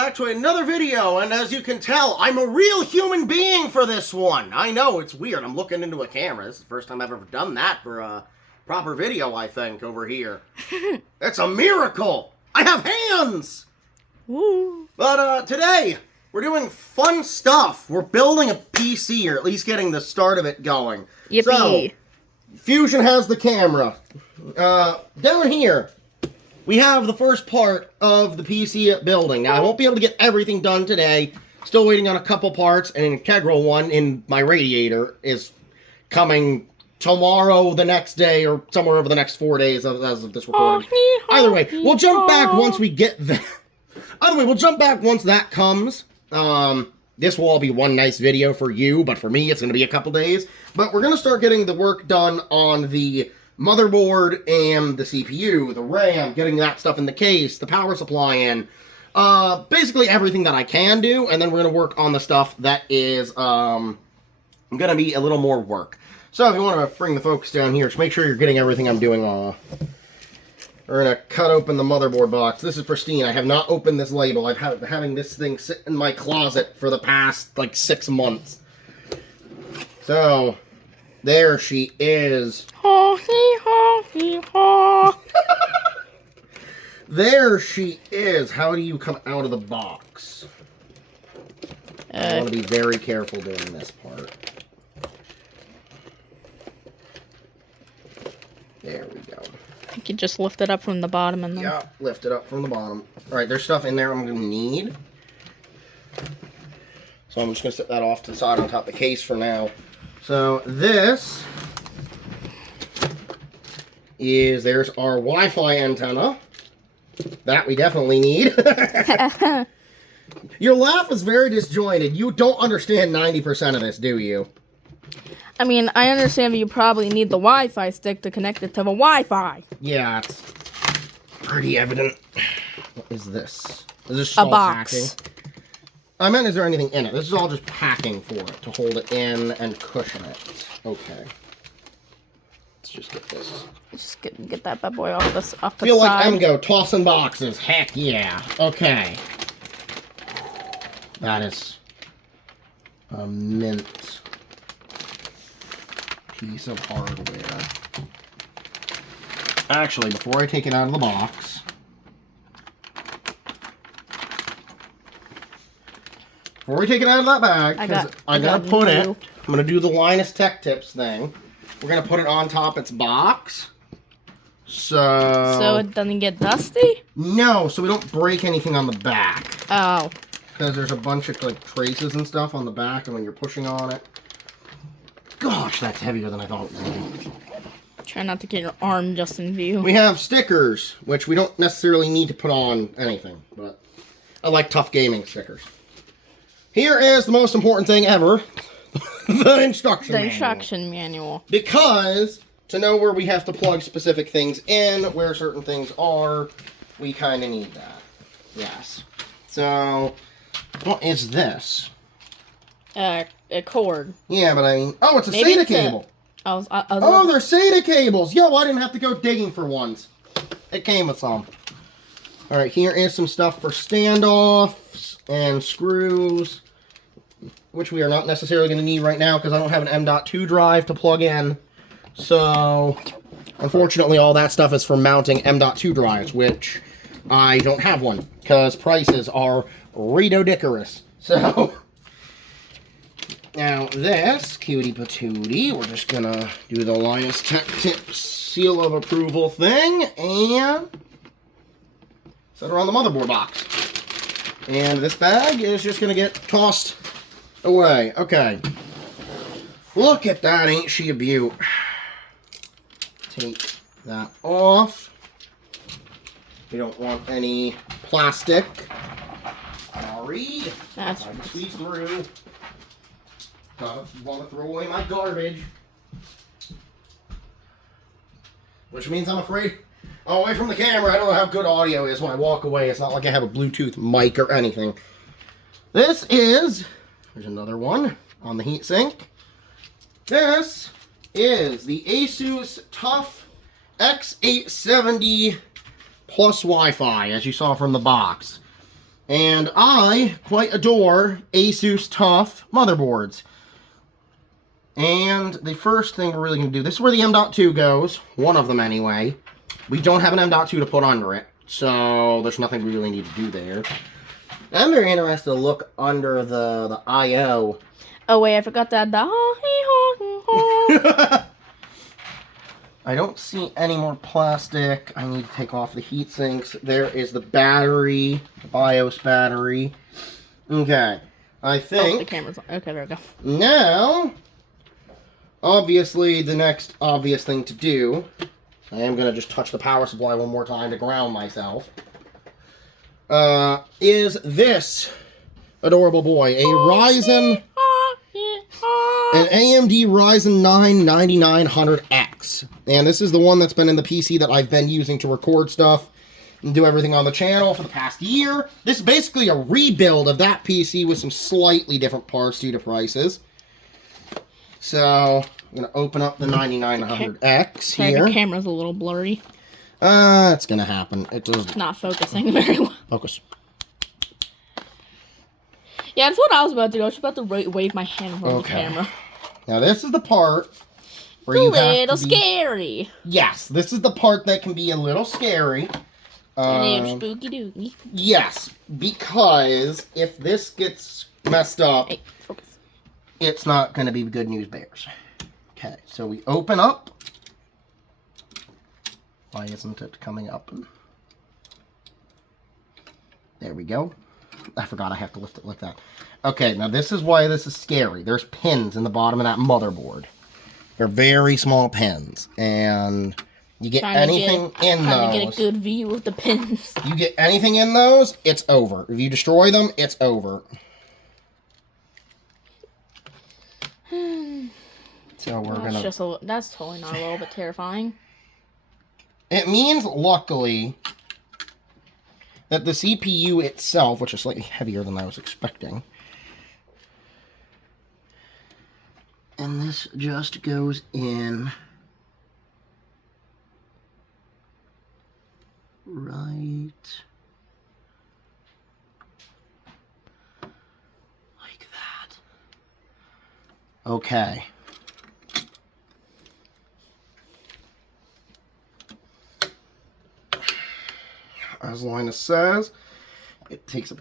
back to another video, and as you can tell, I'm a real human being for this one. I know, it's weird. I'm looking into a camera. This is the first time I've ever done that for a proper video, I think, over here. It's a miracle! I have hands! Woo. But, today, we're doing fun stuff. We're building a PC, or at least getting the start of it going. Yippee. So, Fusion has the camera. Down here, we have the first part of the PC building. Now, I won't be able to get everything done today. Still waiting on a couple parts. An integral one in my radiator is coming tomorrow, the next day, or somewhere over the next 4 days as of this recording. Either way, we'll jump back once we get that. Either way, we'll jump back once that comes. This will all be one nice video for you, but for me, it's going to be a couple days. But we're going to start getting the work done on the motherboard and the CPU, the RAM, getting that stuff in the case, the power supply in. Basically everything that I can do, and then we're going to work on the stuff that is going to be a little more work. So if you want to bring the focus down here, just make sure you're getting everything I'm doing. We're going to cut open the motherboard box. This is pristine. I have not opened this label. I've been having this thing sit in my closet for the past, like, 6 months. So, there she is. There she is. How do you come out of the box? I want to be very careful doing this part. There we go. You can just lift it up from the bottom and then... Yeah, lift it up from the bottom. Alright, there's stuff in there I'm going to need. So I'm just going to set that off to the side on top of the case for now. So this is, there's our Wi-Fi antenna. That we definitely need. Your laugh is very disjointed. You don't understand 90% of this, do you? I mean, I understand that you probably need the Wi-Fi stick to connect it to the Wi-Fi. Yeah, it's pretty evident. What is this? Is this a all box? Packing? I meant, is there anything in it? This is all just packing for it, to hold it in and cushion it. Okay. Let's just get this. Just get that bad boy off the side. Feel like Emgo tossing boxes. Heck yeah. Okay. That is a mint piece of hardware. Actually, before I take it out of the box, before we take it out of that bag, because I gotta put it, I'm gonna do the Linus Tech Tips thing. We're gonna put it on top its box. So it doesn't get dusty? No, so we don't break anything on the back. Oh. Because there's a bunch of like traces and stuff on the back, and when you're pushing on it. Gosh, that's heavier than I thought it was going to be. Try not to get your arm just in view. We have stickers, which we don't necessarily need to put on anything, but I like tough gaming stickers. Here is the most important thing ever. The instruction manual. The instruction manual. Because to know where we have to plug specific things in, where certain things are, we kind of need that. Yes. So, what is this? A cord. Yeah, but I mean... Oh, it's a SATA cable. Oh, they're SATA cables. Yo, I didn't have to go digging for ones. It came with some. Alright, here is some stuff for standoffs and screws, which we are not necessarily going to need right now because I don't have an M.2 drive to plug in. So, unfortunately, all that stuff is for mounting M.2 drives, which I don't have one because prices are ridiculous. So... Now this, cutie patootie, we're just gonna do the Linus Tech Tips seal of approval thing, and set her on the motherboard box. And this bag is just gonna get tossed away. Okay. Look at that, ain't she a beaut? Take that off. We don't want any plastic. Sorry. That's I can squeeze through. Want to throw away my garbage. Which means I'm afraid I'm away from the camera. I don't know how good audio is when I walk away. It's not like I have a Bluetooth mic or anything. This is, there's another one on the heatsink. This is the Asus TUF X870 plus Wi-Fi, as you saw from the box. And I quite adore Asus TUF motherboards. And the first thing we're really going to do, this is where the M.2 goes. One of them anyway. We don't have an M.2 to put under it. So there's nothing we really need to do there. I'm very interested to look under the I.O. Oh wait, I forgot that. I don't see any more plastic. I need to take off the heat sinks. There is the battery, the BIOS battery. Okay, I think... Oh, the camera's on. Okay, there we go. Now, obviously, the next obvious thing to do, I am going to just touch the power supply one more time to ground myself, is this adorable boy, a Ryzen... An AMD Ryzen 9 9900X. And this is the one that's been in the PC that I've been using to record stuff and do everything on the channel for the past year. This is basically a rebuild of that PC with some slightly different parts due to prices. So, I'm going to open up the 9900X here. The camera's a little blurry. It's going to happen. It just... Not focusing very well. Focus. Yeah, that's what I was about to do. I was about to wave my hand from the camera. Now, this is the part where it's you a little scary. Yes, this is the part that can be a little scary. Spooky dooky. Yes, because if this gets messed up, hey, focus. It's not going to be good news bears. Okay, so we open up. Why isn't it coming up? There we go. I forgot I have to lift it like that. Okay, now this is why this is scary. There's pins in the bottom of that motherboard. They're very small pins, and you get anything in those. Trying to get a good view of the pins. You get anything in those, it's over. If you destroy them, it's over. So we're gonna... That's totally not a little bit terrifying. It means, luckily, that the CPU itself, which is slightly heavier than I was expecting, and this just goes in right like that. Okay. As Linus says, it takes a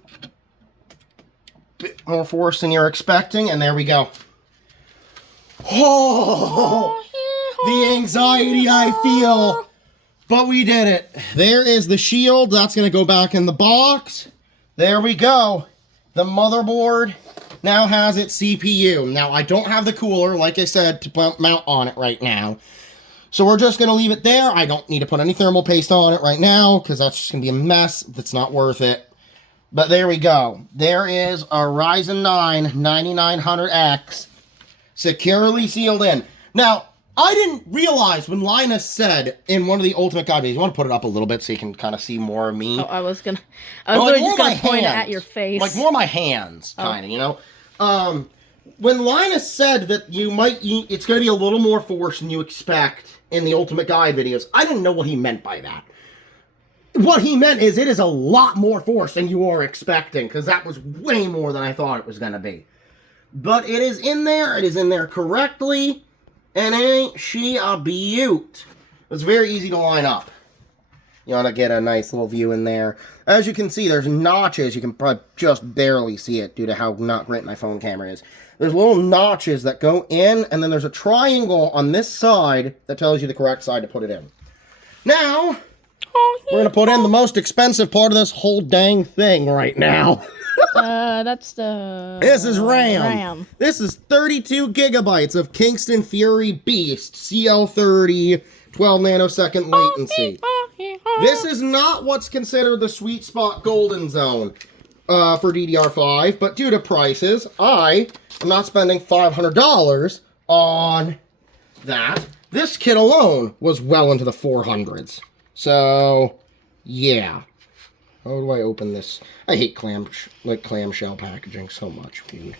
bit more force than you're expecting, and there we go. Oh, the anxiety I feel. But we did it. There is the shield. That's going to go back in the box. There we go. The motherboard now has its CPU. Now, I don't have the cooler, like I said, to mount on it right now. So we're just going to leave it there. I don't need to put any thermal paste on it right now because that's just going to be a mess. That's not worth it. But there we go. There is a Ryzen 9 9900X securely sealed in. Now, I didn't realize when Linus said in one of the Ultimate Guide videos, you want to put it up a little bit so you can kind of see more of me? Oh, I was just going to point at your face. Like more my hands, kind of, you know? When Linus said that it's going to be a little more force than you expect in the Ultimate Guide videos, I didn't know what he meant by that. What he meant is it is a lot more force than you are expecting, because that was way more than I thought it was going to be. But it is in there. It is in there correctly. And ain't she a beaut? It's very easy to line up. You want to get a nice little view in there. As you can see, there's notches. You can probably just barely see it due to how not great my phone camera is. There's little notches that go in, and then there's a triangle on this side that tells you the correct side to put it in. Now, we're going to put in the most expensive part of this whole dang thing right now. That's the... This is RAM. This is 32 gigabytes of Kingston Fury Beast CL30 12 nanosecond latency. This is not what's considered the sweet spot golden zone for DDR5, but due to prices, I am not spending $500 on that. This kit alone was well into the 400s. So, yeah. How do I open this? I hate clamshell packaging so much, dude.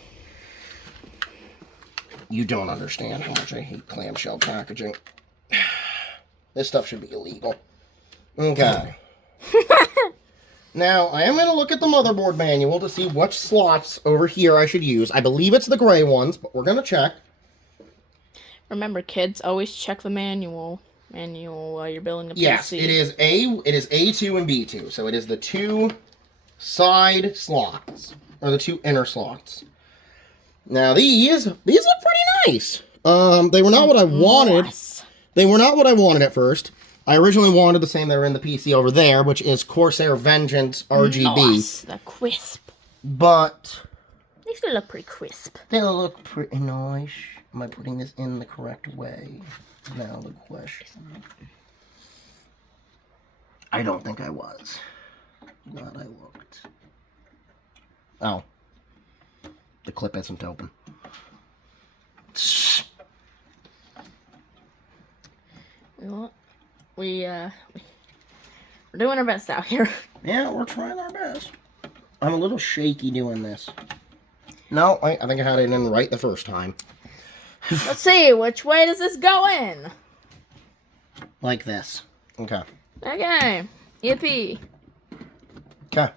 You don't understand how much I hate clamshell packaging. This stuff should be illegal. Okay. Now, I am going to look at the motherboard manual to see which slots over here I should use. I believe it's the gray ones, but we're going to check. Remember, kids, always check the manual while you're building a PC. Yes, it is A2 and B2. So it is the 2 side slots, or the 2 inner slots. Now, these look pretty nice. They were not what I wanted. Yes. They were not what I wanted at first. I originally wanted the same that were in the PC over there, which is Corsair Vengeance RGB. Nice. The crisp. But They still look pretty crisp. they look pretty nice. Am I putting this in the correct way? Now the question. I don't think I was. Glad I looked. Oh. The clip isn't open. We're doing our best out here. Yeah, we're trying our best. I'm a little shaky doing this. No, I think I had it in right the first time. Let's see, which way does this go in? Like this. Okay. Okay. Yippee. Okay.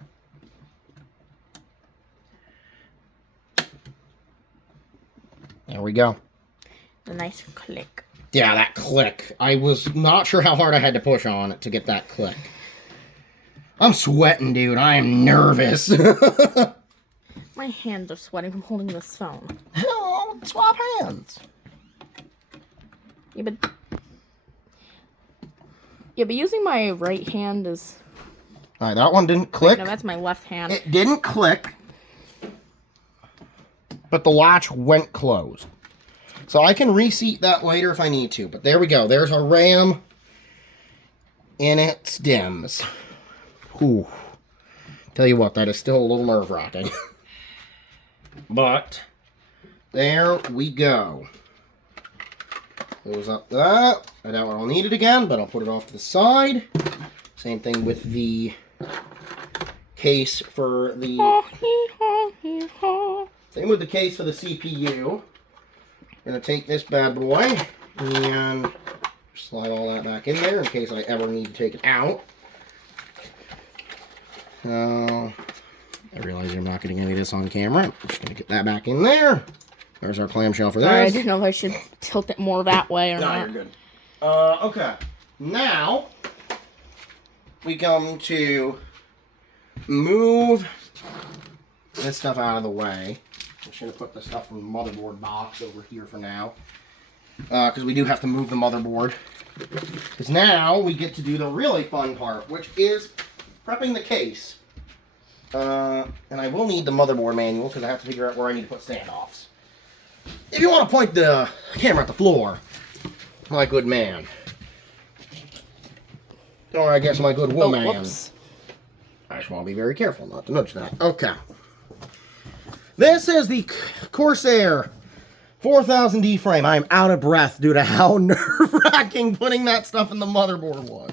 There we go. A nice click. Yeah, that click. I was not sure how hard I had to push on it to get that click. I'm sweating, dude. I am nervous. My hands are sweating from holding this phone. Hell, swap hands. Yeah, but using my right hand is... Alright, that one didn't click. No, that's my left hand. It didn't click. But the latch went closed. So I can reseat that later if I need to. But there we go. There's our RAM in its DIMMs. Whew. Tell you what, that is still a little nerve-wracking. But there we go. Close up that. I doubt I'll need it again, but I'll put it off to the side. Same thing with the case for the... Same with the case for the CPU. Gonna take this bad boy and slide all that back in there in case I ever need to take it out. I realize I'm not getting any of this on camera. I'm just gonna get that back in there. There's our clamshell for Sorry, I this. didn't know if I should tilt it more that way or not. No, you're good. Okay. Now we come to move this stuff out of the way. I'm just going to put the stuff from the motherboard box over here for now. Because we do have to move the motherboard. Because now we get to do the really fun part, which is prepping the case. And I will need the motherboard manual because I have to figure out where I need to put standoffs. If you want to point the camera at the floor, my good man. Or I guess my good woman. whoops. I just want to be very careful not to nudge that. Okay. This is the Corsair 4000D frame. I am out of breath due to how nerve-wracking putting that stuff in the motherboard was.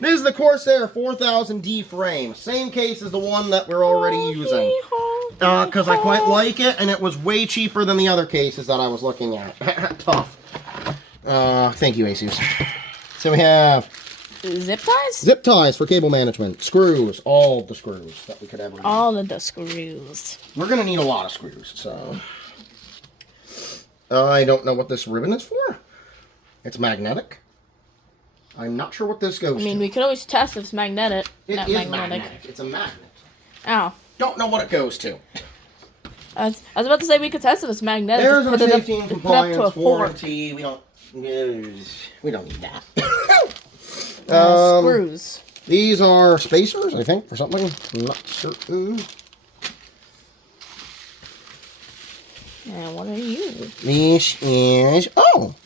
This is the Corsair 4000D frame. Same case as the one that we're already using. Because I quite like it, and it was way cheaper than the other cases that I was looking at. Tough. Thank you, Asus. So we have... Zip ties? Zip ties for cable management. Screws. All the screws that we could ever need. All of the screws. We're going to need a lot of screws, so... I don't know what this ribbon is for. It's magnetic. I'm not sure what this goes to. I mean, we could always test if it's magnetic. It not is magnetic. It's a magnet. Oh. Don't know what it goes to. I was about to say we could test if it's magnetic. There's Just our put it safety and up to a compliance 4. warranty. We don't need that. Screws. These are spacers, I think, for something. I'm not certain. And what are you? This is... Oh!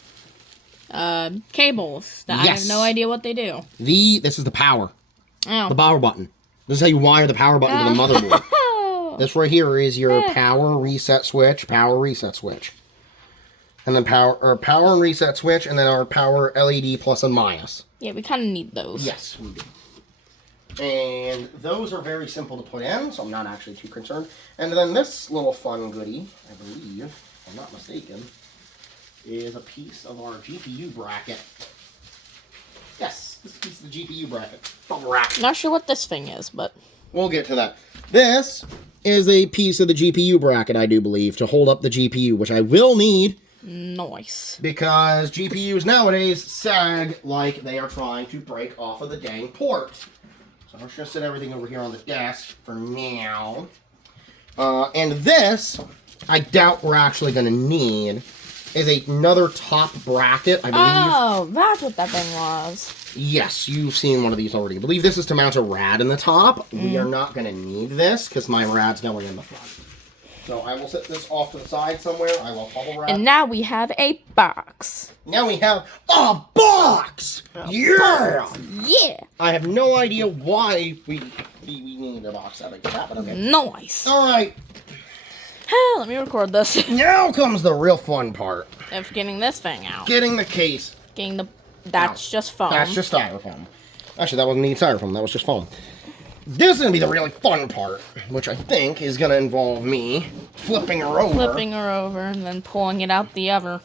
Cables. I have no idea what they do. This is the power. Oh. The power button. This is how you wire the power button to the motherboard. This right here is your power reset switch, and then power and reset switch, and then our power LED plus and minus. Yeah, we kind of need those. Yes, we do. And those are very simple to put in, so I'm not actually too concerned. And then this little fun goodie, I believe, if I'm not mistaken, is a piece of our GPU bracket. Yes, this is a piece of the GPU bracket. Bubble wrap. Not sure what this thing is, but... We'll get to that. This is a piece of the GPU bracket, I do believe, to hold up the GPU, which I will need. Nice. Because GPUs nowadays sag like they are trying to break off of the dang port. So I'm just going to set everything over here on the desk for now. And this, I doubt we're actually going to need, is another top bracket, I believe. Oh, that's what that thing was. Yes, you've seen one of these already. I believe this is to mount a rad in the top. We are not going to need this because my rad's going in the front. So I will set this off to the side somewhere. I will bubble wrap. And now we have a box. Now we have a box! Yeah! Yeah! I have no idea why we need a box that big to happen. Okay. Nice. Alright. Let me record this. Now comes the real fun part. Of getting this thing out. Getting the case. Getting the... That's just foam. That's just styrofoam. Actually, that wasn't even styrofoam. That was just foam. This is going to be the really fun part, which I think is going to involve me flipping her over. Flipping her over and then pulling it out the oven.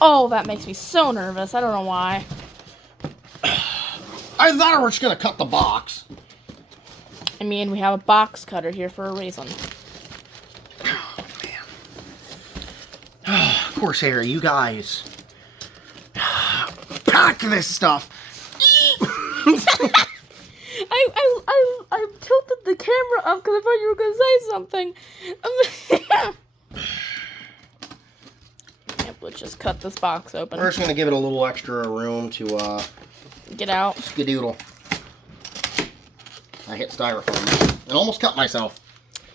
Oh, that makes me so nervous. I don't know why. I thought we were just going to cut the box. I mean, we have a box cutter here for a reason. Oh, man. Corsair, you guys. Pack this stuff. I tilted the camera up because I thought you were going to say something. Yep, let's just cut this box open. We're just going to give it a little extra room to, get out. Skedoodle. I hit styrofoam. I almost cut myself.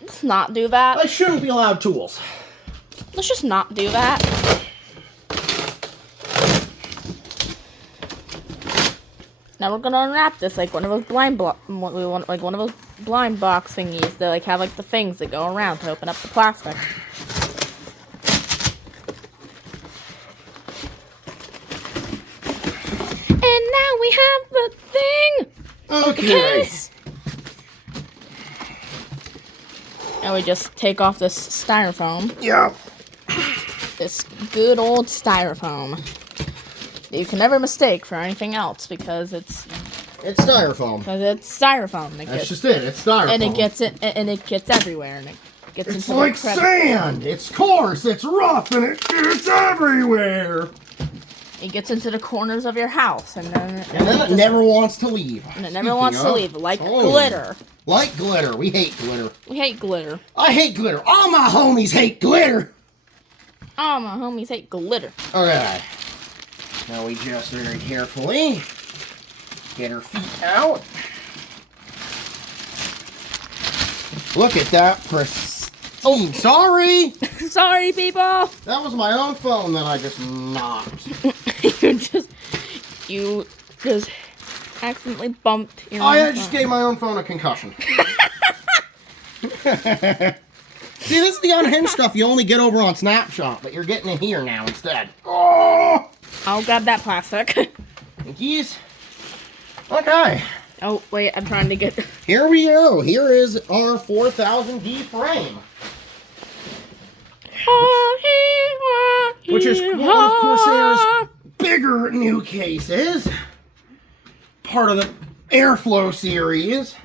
Let's not do that. I shouldn't be allowed tools. Let's just not do that. Now we're gonna unwrap this like one of those blind box thingies that like have like the things that go around to open up the plastic. And now we have the thing. Okay. And we just take off this styrofoam. Yeah. This good old styrofoam. You can never mistake for anything else because it's styrofoam. Because it's styrofoam. That's just it. It's styrofoam. And it gets everywhere, and it gets it's into like the crevice. sand. It's coarse. It's rough, and it's everywhere. It gets into the corners of your house, and then it never wants to leave. And it never wants to leave, like glitter. Like glitter. We hate glitter. We hate glitter. I hate glitter. All my homies hate glitter. All my homies hate glitter. Okay. Now we just very carefully get her feet out. Look at that pristine. Oh, sorry. Sorry, people. That was my own phone that I just knocked. you just accidentally bumped your I own just phone. gave my own phone a concussion. See, this is the unhinged stuff you only get over on Snapshot, but you're getting it here now instead. Oh! I'll grab that plastic. Jeez. Okay. Oh, wait, I'm trying to get... Here we go. Here is our 4000D frame. Which is one of Corsair's bigger new cases. Part of the Airflow series.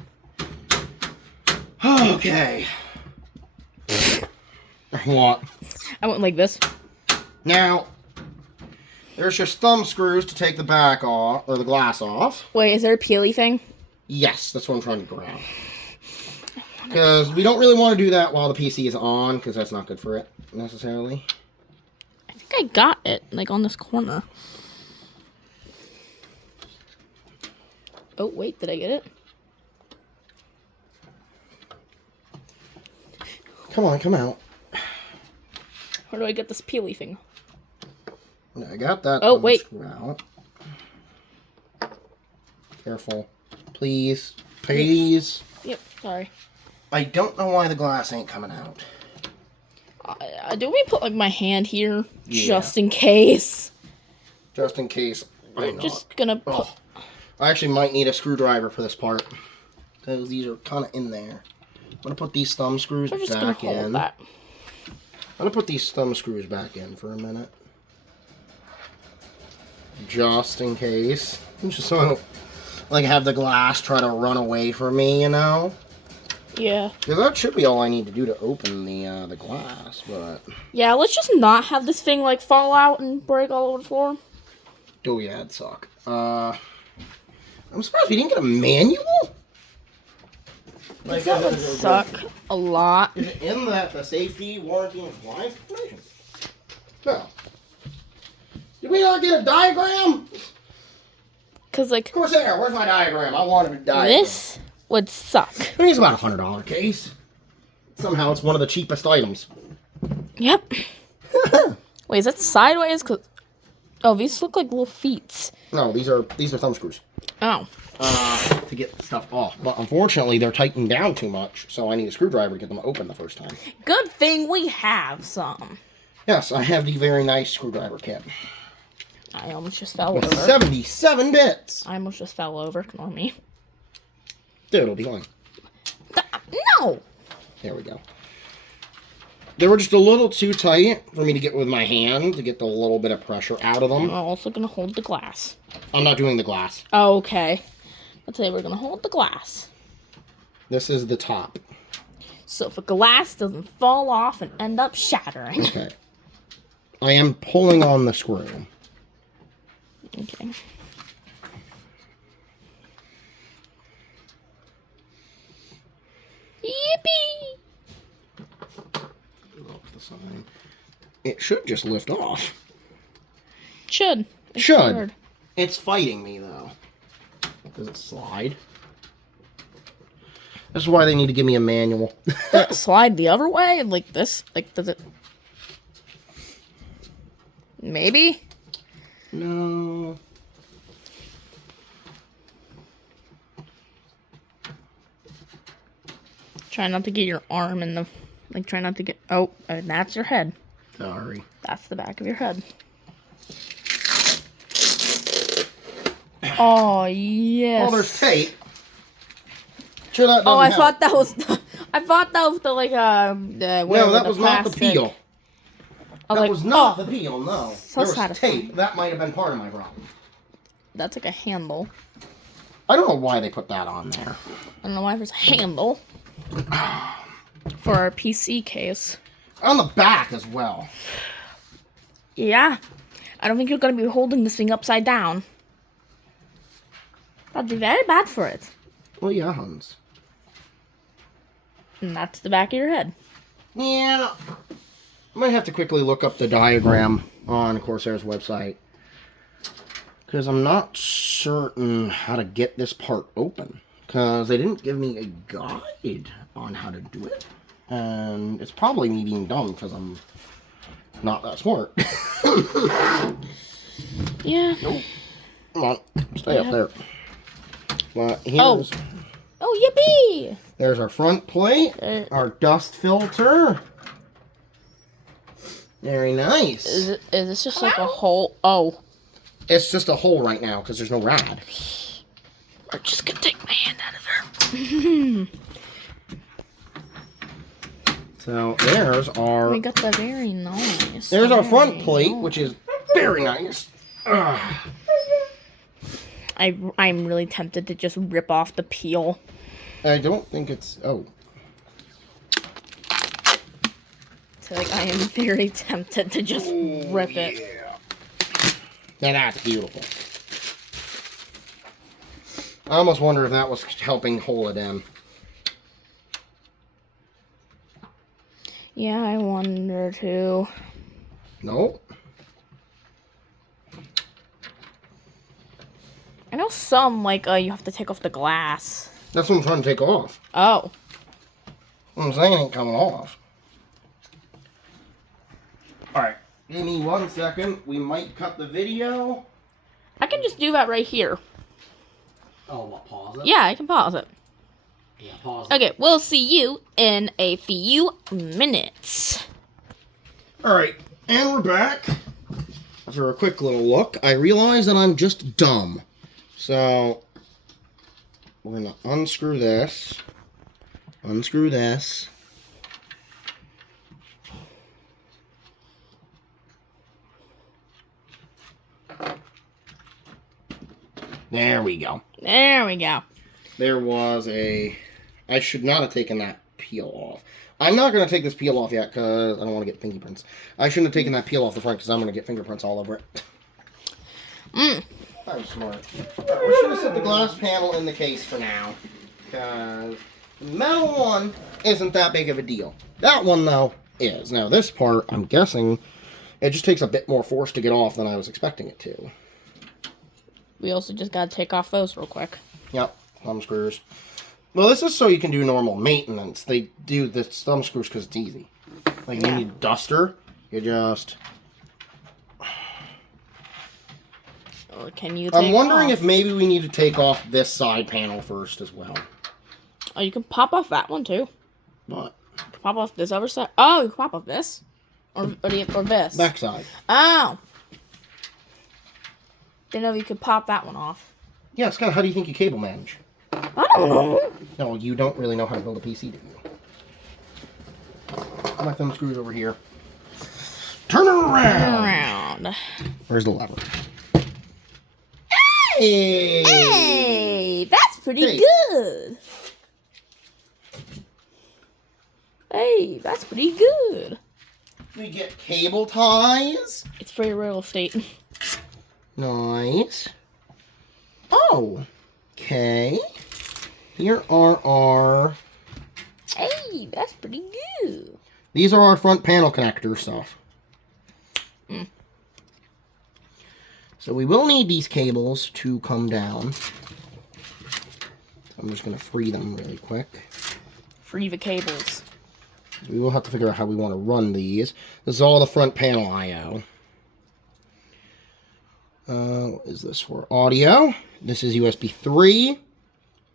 Okay. What? I went like this. Now, there's just thumb screws to take the back off, or the glass off. Wait, is there a peely thing? Yes, that's what I'm trying to grab. Because we don't really want to do that while the PC is on, because that's not good for it, necessarily. I think I got it, like, on this corner. Oh, wait, did I get it? Come on, come out. Where do I get this peely thing? I got that. Oh, wait. Screw out. Careful. Please. Please. Yep, sorry. I don't know why the glass ain't coming out. Do we put, like, my hand here? Yeah. Just in case. Just in case. I'm just gonna put... Oh. I actually might need a screwdriver for this part. Because these are kind of in there. I'm going to put these thumb screws We're just back gonna hold in. that. I'm going to put these thumb screws back in for a minute. Just in case. Just so like have the glass try to run away from me, you know? Yeah. Because that should be all I need to do to open the glass, but... Yeah, let's just not have this thing, like, fall out and break all over the floor. Oh, yeah, it'd suck. I'm surprised we didn't get a manual? Like, That would suck a lot. Is it in the safety, warranty, and compliance information? No. Did we not get a diagram? Because, like... Corsair, where's my diagram? I wanted a diagram. This would suck. I think it's about a $100 case. Somehow it's one of the cheapest items. Yep. Wait, is that sideways? Cause... Oh, these look like little feet. No, these are thumb screws. Oh. To get stuff off. But unfortunately, they're tightened down too much, so I need a screwdriver to get them open the first time. Good thing we have some. Yes, I have the very nice screwdriver kit. I almost just fell With over. 77 bits. I almost just fell over. Ignore me. Dude, it'll be fine. No! There we go. They were just a little too tight for me to get with my hand to get the little bit of pressure out of them. I'm also going to hold the glass. I'm not doing the glass. Oh, okay. Let's say we're going to hold the glass. This is the top. So if the glass doesn't fall off and end up shattering. Okay. I am pulling on the screw. Okay. Yippee! Off the side. It should just lift off. Should. It Should. It's fighting me, though. Does it slide? This is why they need to give me a manual. Does it slide the other way? Like this? Like, does it... Maybe? No. Try not to get your arm in the... Like, try not to get... Oh, that's your head. Sorry. That's the back of your head. Oh, yes. Oh, there's tape. Sure, that Oh, I doesn't thought that was... I thought that was the, like, no, that was not the peel. That was not the peel, no. So There was satisfying. tape. That might have been part of my problem. That's like a handle. I don't know why they put that on there. I don't know why there's a handle. For our PC case. On the back as well. Yeah. I don't think you're going to be holding this thing upside down. That'd be very bad for it. Well, yeah, Hans. And that's the back of your head. Yeah. I might have to quickly look up the diagram on Corsair's website. Because I'm not certain how to get this part open. Because they didn't give me a guide on how to do it. And it's probably me being dumb because I'm not that smart. Yeah. Nope. Come on. Stay up there. But here's... Oh, yippee! There's our front plate. Our dust filter. Very nice. Is this just like a hole? Oh. It's just a hole right now because there's no rad. I'm just gonna take my hand out of there. So there's our... We got the very nice. There's our front very plate, nice. which is very nice. Ugh. I'm really tempted to just rip off the peel. I don't think it's... Oh. So, like, I am very tempted to just rip it. Yeah. Now that's beautiful. I almost wonder if that was helping hold it in. Yeah, I wonder too. Nope. I know some, like, you have to take off the glass. That's what I'm trying to take off. Oh. What I'm saying ain't coming off. Alright. Give me 1 second. We might cut the video. I can just do that right here. Oh, what? Pause it? Yeah, I can pause it. Yeah, pause it. Okay, we'll see you in a few minutes. Alright, and we're back. After a quick little look, I realize that I'm just dumb. So, we're going to unscrew this. Unscrew this. There we go. There we go. There was a... I should not have taken that peel off. I'm not going to take this peel off yet because I don't want to get fingerprints. I shouldn't have taken that peel off the front because I'm going to get fingerprints all over it. I'm smart. Right, we're just going to set the glass panel in the case for now. Because the metal one isn't that big of a deal. That one, though, is. Now, this part, I'm guessing, it just takes a bit more force to get off than I was expecting it to. We also just got to take off those real quick. Yep, thumb screws. Well, this is so you can do normal maintenance. They do the thumb screws because it's easy. Like, you need a duster, you just... Can you I'm wondering if maybe we need to take off this side panel first as well. Oh, you can pop off that one too. What? Pop off this other side. Oh, you can pop off this? Or this? Back side. Oh. Didn't know you could pop that one off. Yeah, Scott, how do you think you cable manage? I don't know. No, you don't really know how to build a PC, do you? My thumb screws over here. Turn around! Where's the lever? Hey! Hey! That's pretty good! Hey, that's pretty good. We get cable ties. It's for your real estate. Nice. Oh, okay. Here are our... Hey, that's pretty good. These are our front panel connector stuff. So we will need these cables to come down. I'm just going to free them really quick. Free the cables. We will have to figure out how we want to run these. This is all the front panel I/O. What is this for? Audio. This is USB 3.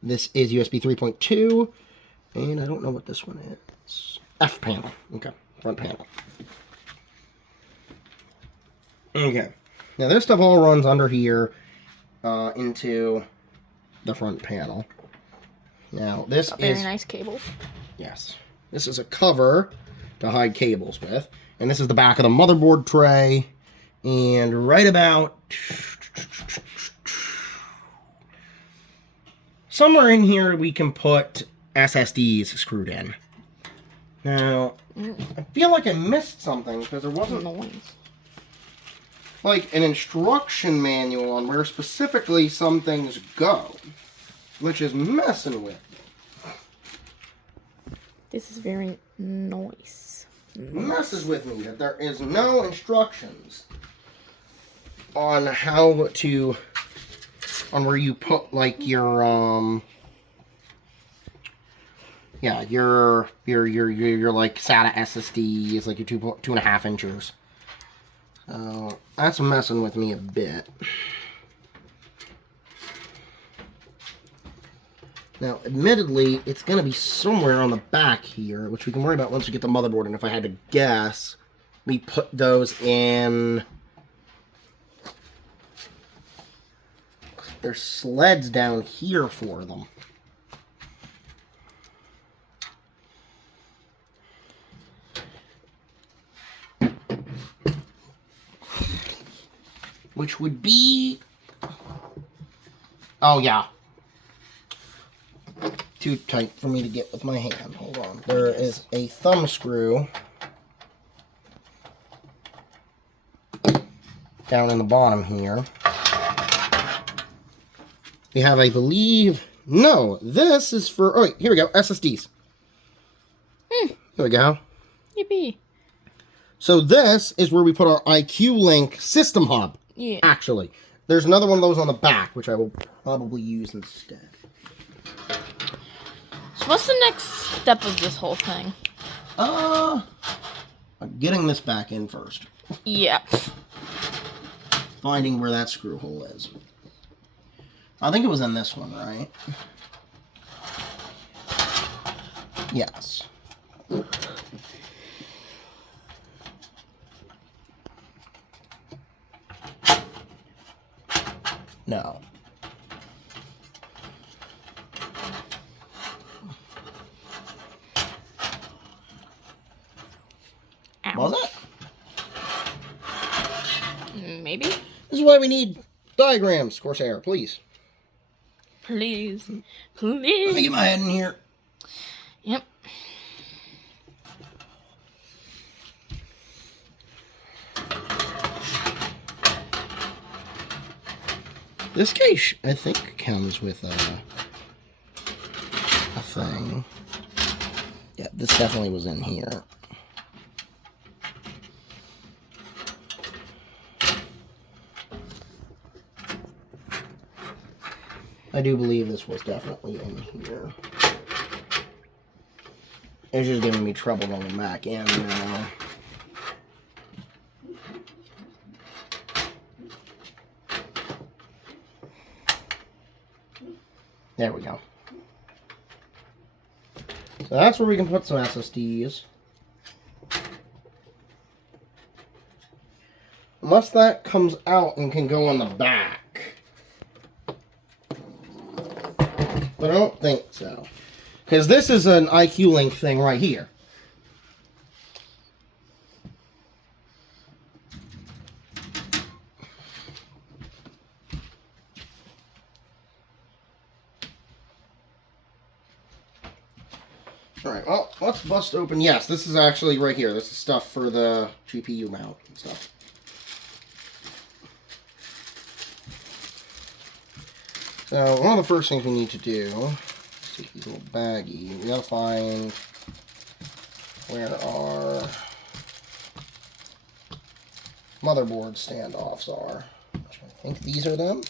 This is USB 3.2. And I don't know what this one is. F panel. Okay. Front panel. Okay. Now this stuff all runs under here into the front panel. Now this is... Very nice cables. Yes. This is a cover to hide cables with. And this is the back of the motherboard tray. And right about... somewhere in here we can put SSDs screwed in. Now, I feel like I missed something because there wasn't like an instruction manual on where specifically some things go, which is messing with me. This is very nice. Messes with me that there is no instructions on how to, on where you put like your yeah, your like SATA SSD is like your 2.5 inches. That's messing with me a bit. Now, admittedly, it's going to be somewhere on the back here, which we can worry about once we get the motherboard. And if I had to guess, we put those in... There's sleds down here for them. Which would be... Oh, yeah. Too tight for me to get with my hand. Hold on. There is a thumb screw down in the bottom here. We have, I believe... No, this is for... Oh, wait, here we go. SSDs. Here we go. Yippee. So this is where we put our ICUE Link system hub. Yeah. Actually. There's another one of those on the back, which I will probably use instead. So what's the next step of this whole thing? I'm getting this back in first. Yep. Finding where that screw hole is. I think it was in this one, right? Yes. No. Was it? Maybe. This is why we need diagrams, Corsair, please. Please. Let me Please. get my head in here. Yep. This case, I think, comes with a thing. Yeah, this definitely was in here. I do believe this was definitely in here. It's just giving me trouble going back in now. There we go. So that's where we can put some SSDs. Unless that comes out and can go on the back. But I don't think so. Because this is an ICUE link thing right here. Alright, well, let's bust open. Yes, this is actually right here. This is stuff for the GPU mount and stuff. So, one of the first things we need to do, see these little baggy, we gotta find where our motherboard standoffs are. I think these are them.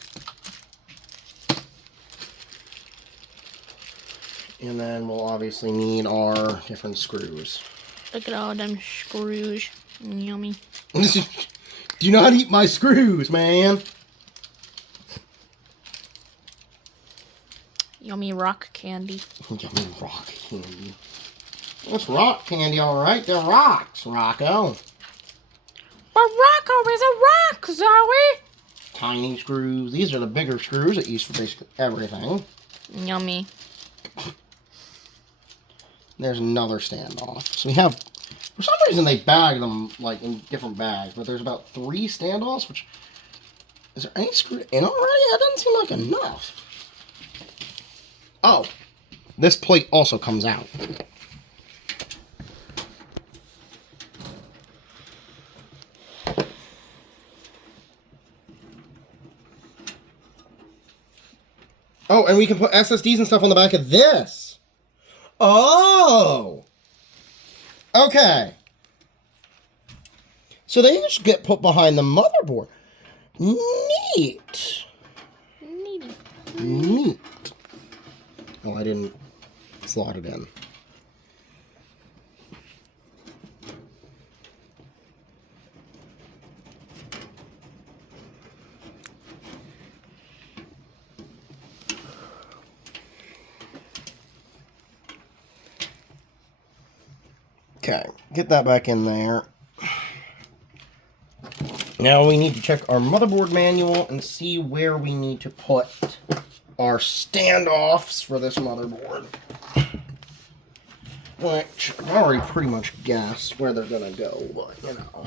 And then we'll obviously need our different screws. Look at all them screws. Yummy. Do not eat my screws, man. Yummy rock candy. Yummy rock candy. What's rock candy, alright? They're rocks, Rocco. But Rocco is a rock, Zoe! Tiny screws. These are the bigger screws that use for basically everything. Yummy. There's another standoff. So we have, for some reason they bag them like in different bags, but there's about 3 standoffs, which, is there any screw in already? That doesn't seem like enough. Oh, this plate also comes out. Oh, and we can put SSDs and stuff on the back of this. Oh! Okay. So they just get put behind the motherboard. Neat. Neat. Oh, I didn't slot it in. Okay, get that back in there. Now we need to check our motherboard manual and see where we need to put our standoffs for this motherboard. Which I've already pretty much guessed where they're gonna go, but you know.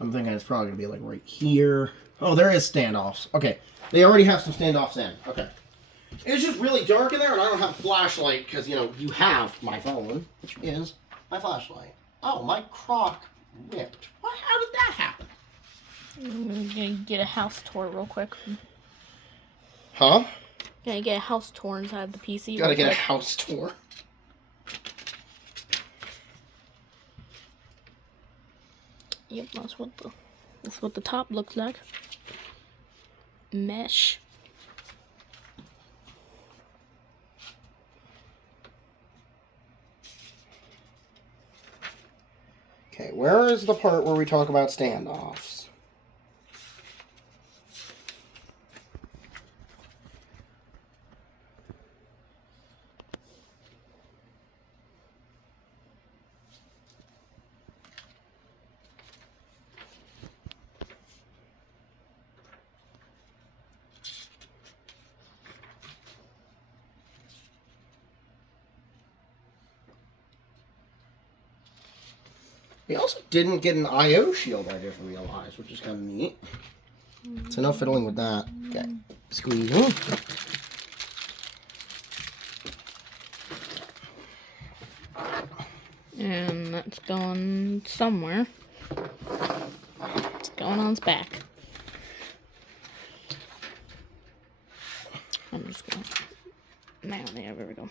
I'm thinking it's probably gonna be like right here. Oh, there is standoffs. Okay, they already have some standoffs in. Okay. It's just really dark in there, and I don't have a flashlight because, you know, you have my phone, which is my flashlight. Oh, my crock ripped. What? How did that happen? I'm gonna get a house tour real quick. Huh? Gonna get a house tour inside the PC. Gotta get a house tour. Yep, that's what the top looks like. Mesh. Okay, where is the part where we talk about standoffs? We also didn't get an I/O shield, I just realized, which is kind of neat. So no fiddling with that. Okay. Squeeze. Ooh. And that's going somewhere. It's going on its back. I'm just going. Now, there we go.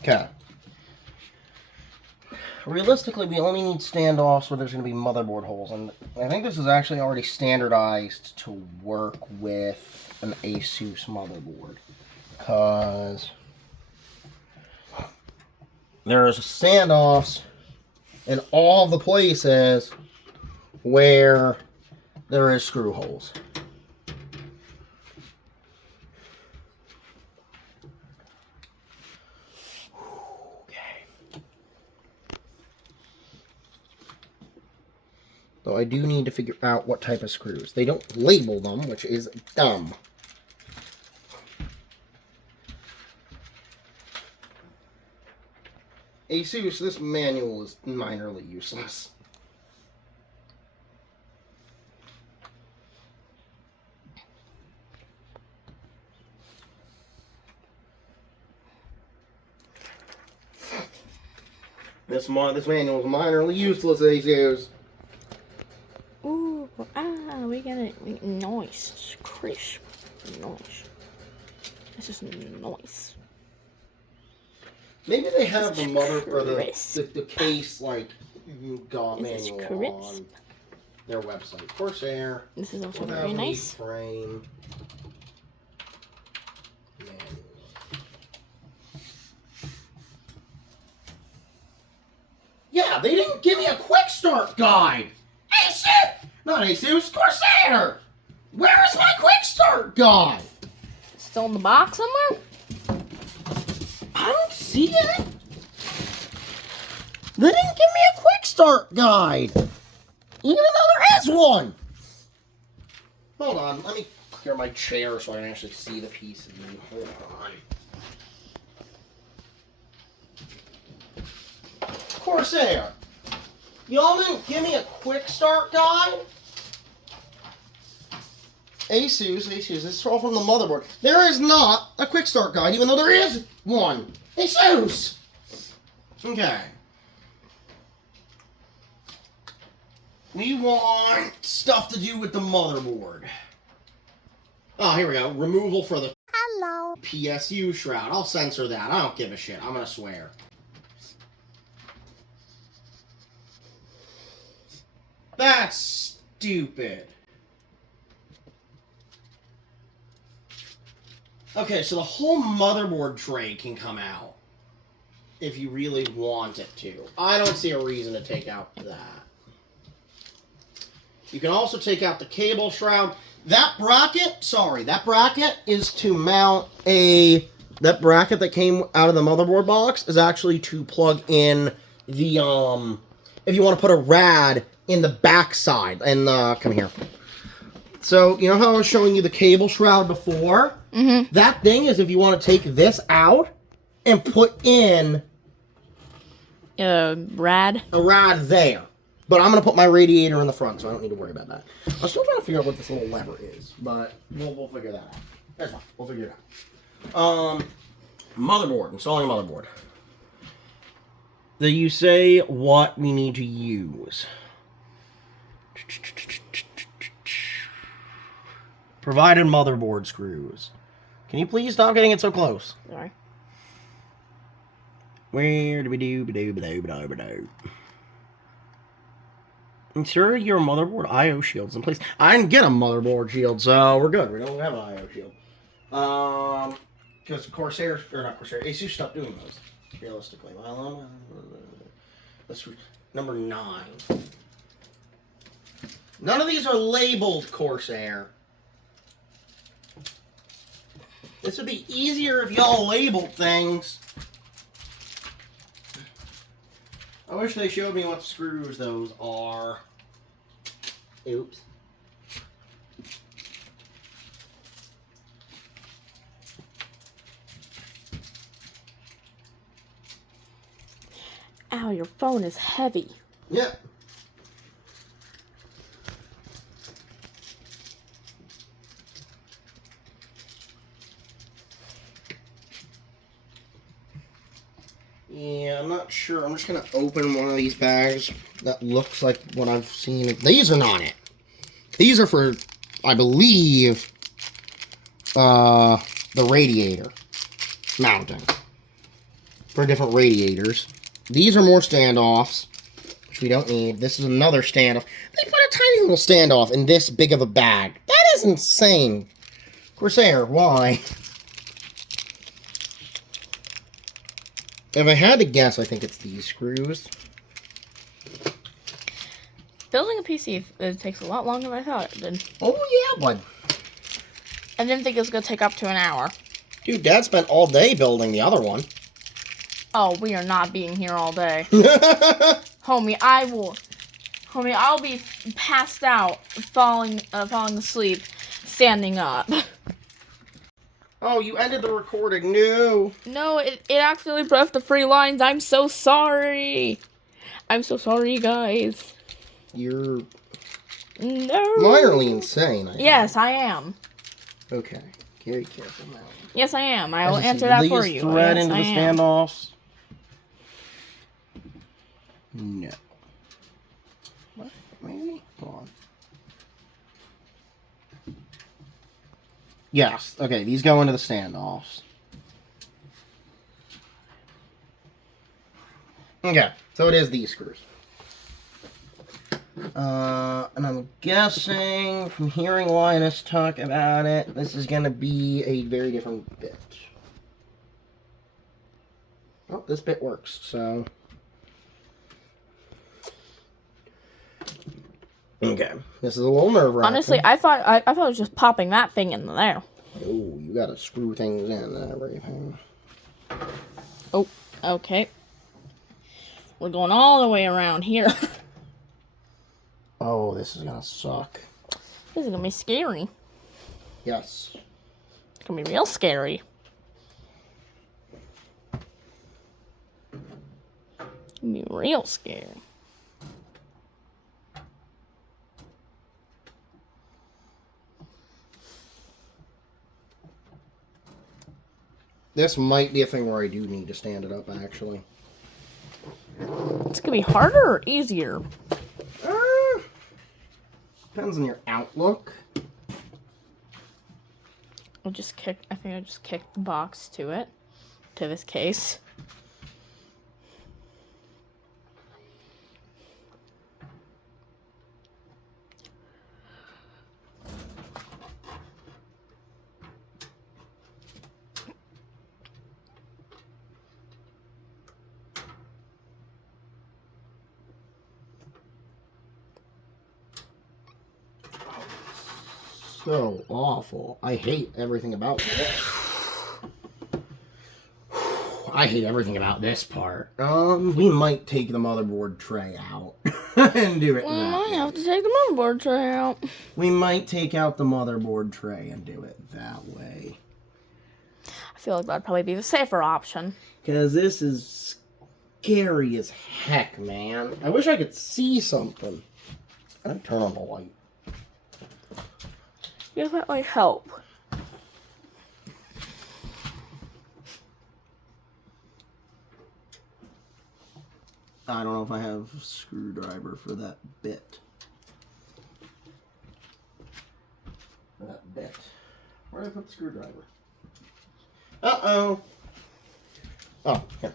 Okay. Realistically, we only need standoffs where there's going to be motherboard holes, and I think this is actually already standardized to work with an Asus motherboard, because there's standoffs in all the places where there is screw holes. So I do need to figure out what type of screws. They don't label them, which is dumb. Asus, this manual is minorly useless. This manual is minorly useless, Asus. Ooh, we got it. Nice. Crisp. Nice. This is nice. Maybe they have the mother or the case like manual on their website. Corsair. This is also very nice. Frame. Manual. Yeah, they didn't give me a quick start guide. Asus! Not Asus, Corsair! Where is my quick start guide? Still in the box somewhere? I don't see it. They didn't give me a quick start guide, even though there is one. Hold on, let me clear my chair so I can actually see the pieces. Hold on. Corsair, y'all didn't give me a quick start guide? Asus, this is all from the motherboard. There is not a quick start guide, even though there is one. Asus! Okay. We want stuff to do with the motherboard. Oh, here we go. Removal for the PSU shroud. I'll censor that. I don't give a shit. I'm gonna swear. That's stupid. Okay, so the whole motherboard tray can come out if you really want it to. I don't see a reason to take out that. You can also take out the cable shroud. That bracket is to mount a... That bracket that came out of the motherboard box is actually to plug in the, if you want to put a rad in the back side. And, come here. So, you know how I was showing you the cable shroud before? Mm-hmm. That thing is if you want to take this out and put in... rad? A rad there. But I'm going to put my radiator in the front, so I don't need to worry about that. I'm still trying to figure out what this little lever is, but we'll figure that out. That's fine. We'll figure it out. Motherboard. Installing a motherboard. Then you say what we need to use. Provided motherboard screws. Can you please stop getting it so close? Sorry. Where do we do? Ensure your motherboard I/O shields in place. I didn't get a motherboard shield, so we're good. We don't have an I/O shield. Because Corsair, or not Corsair, Asus stopped doing those. Realistically, well, that's number 9. None of these are labeled Corsair. This would be easier if y'all labeled things. I wish they showed me what screws those are. Oops. Ow, your phone is heavy. Yep. Yeah, I'm not sure. I'm just gonna open one of these bags that looks like what I've seen. These are not it. These are for, I believe, the radiator mounting. For different radiators. These are more standoffs, which we don't need. This is another standoff. They put a tiny little standoff in this big of a bag. That is insane. Corsair, why? If I had to guess, I think it's these screws. Building a PC takes a lot longer than I thought it did. Oh, yeah, bud. I didn't think it was going to take up to an hour. Dude, Dad spent all day building the other one. Oh, we are not being here all day. Homie, I'll be passed out, falling asleep, standing up. Oh, you ended the recording. No. No, it accidentally pressed the free lines. I'm so sorry. I'm so sorry, guys. You're No. minorly insane, I think. Yes, I am. Okay. Very careful now. Yes, I am. I will answer that for you. Thread Yes, into I the am. standoffs. No. What? Maybe? Hold on. Yes. Okay, these go into the standoffs. Okay, so it is these screws. And I'm guessing from hearing Linus talk about it, this is going to be a very different bit. Oh, this bit works, so... Okay, this is a little nerve-wracking. Honestly, I thought it was just popping that thing in there. Oh, you gotta screw things in and everything. Oh, okay. We're going all the way around here. Oh, this is gonna suck. This is gonna be scary. Yes. It's gonna be real scary. It's gonna be real scary. This might be a thing where I do need to stand it up, actually. It's gonna be harder or easier? Depends on your outlook. I think I just kicked the box to this case. So awful. I hate everything about this. I hate everything about this part. We might take the motherboard tray out and do it We that might way. have to take the motherboard tray out. We might take out the motherboard tray and do it that way. I feel like that'd probably be the safer option. Because this is scary as heck, man. I wish I could see something. I'd turn on the light. Yeah, that might help. I don't know if I have a screwdriver for that bit. Where did I put the screwdriver? Uh-oh. Oh, here.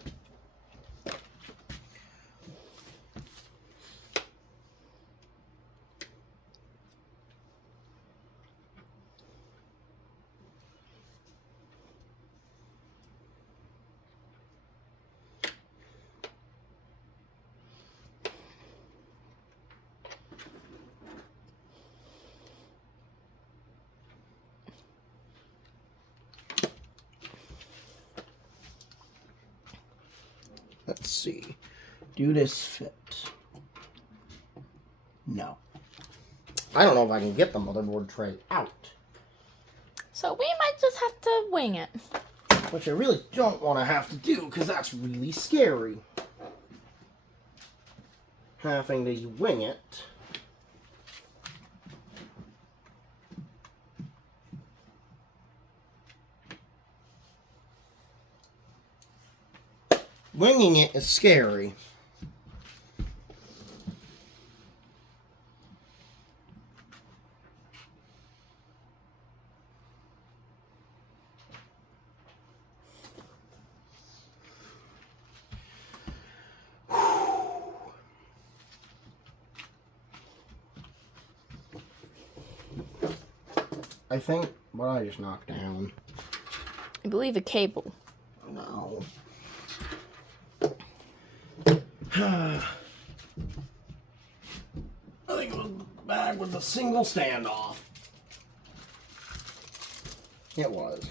Let's see. Do this fit? No. I don't know if I can get the motherboard tray out. So we might just have to wing it. Which I really don't want to have to do, because that's really scary. having to wing it. Winging it is scary. I think what I just knocked down. I believe a cable. No. I think it was back with the single standoff. It was.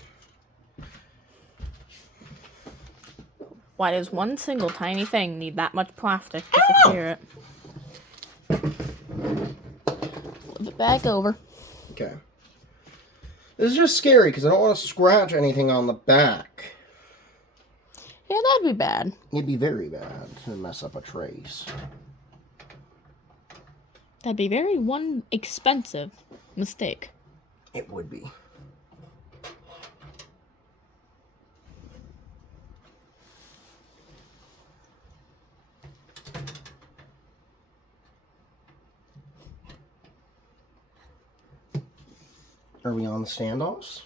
Why does one single tiny thing need that much plastic to secure it? Flip it back over. Okay. This is just scary because I don't want to scratch anything on the back. Yeah, that'd be bad. It'd be very bad to mess up a trace. That'd be very one expensive mistake. It would be. Are we on the standoffs?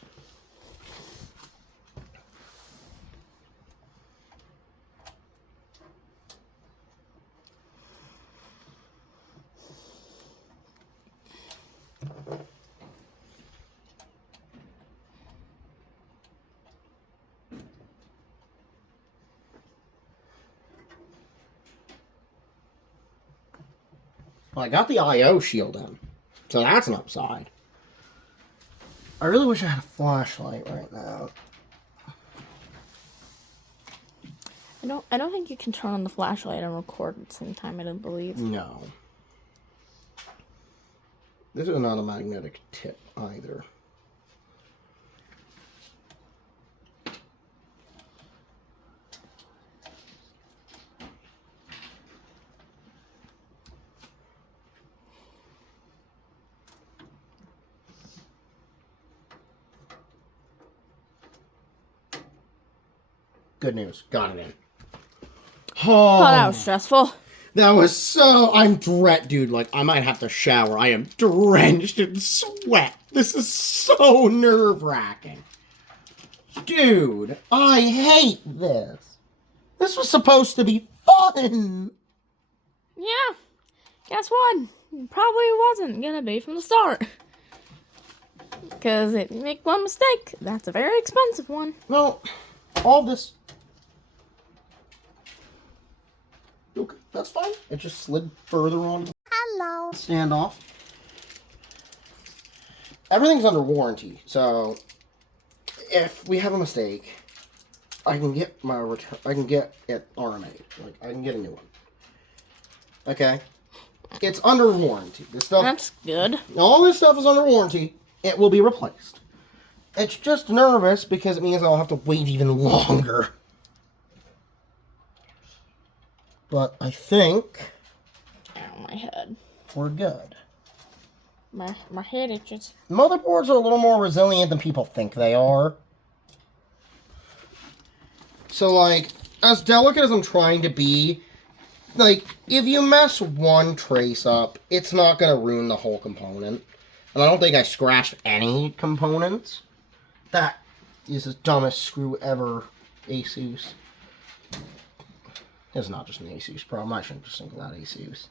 Well, I got the I/O shield in, so that's an upside. I really wish I had a flashlight right now. I don't think you can turn on the flashlight and record at the same time, I don't believe. No. This is not a magnetic tip either. Good news. Got it in. Oh, that was stressful. That was so... Dude, like, I might have to shower. I am drenched in sweat. This is so nerve-wracking. Dude, I hate this. This was supposed to be fun. Yeah. Guess what? It probably wasn't gonna be from the start. Because if you make one mistake, that's a very expensive one. No, all this... Okay, that's fine. It just slid further on. Hello. Standoff. Everything's under warranty, so if we have a mistake, I can get my return. I can get it RMA'd. Like, I can get a new one. Okay, it's under warranty. This stuff. That's good. All this stuff is under warranty. It will be replaced. It's just nervous because it means I'll have to wait even longer. But I think Ow, my head. we're good. My head itches. Motherboards are a little more resilient than people think they are. So, like, as delicate as I'm trying to be, like, if you mess one trace up, it's not going to ruin the whole component. And I don't think I scratched any components. That is the dumbest screw ever, Asus. It's not just an Asus problem. I shouldn't just single out Asus.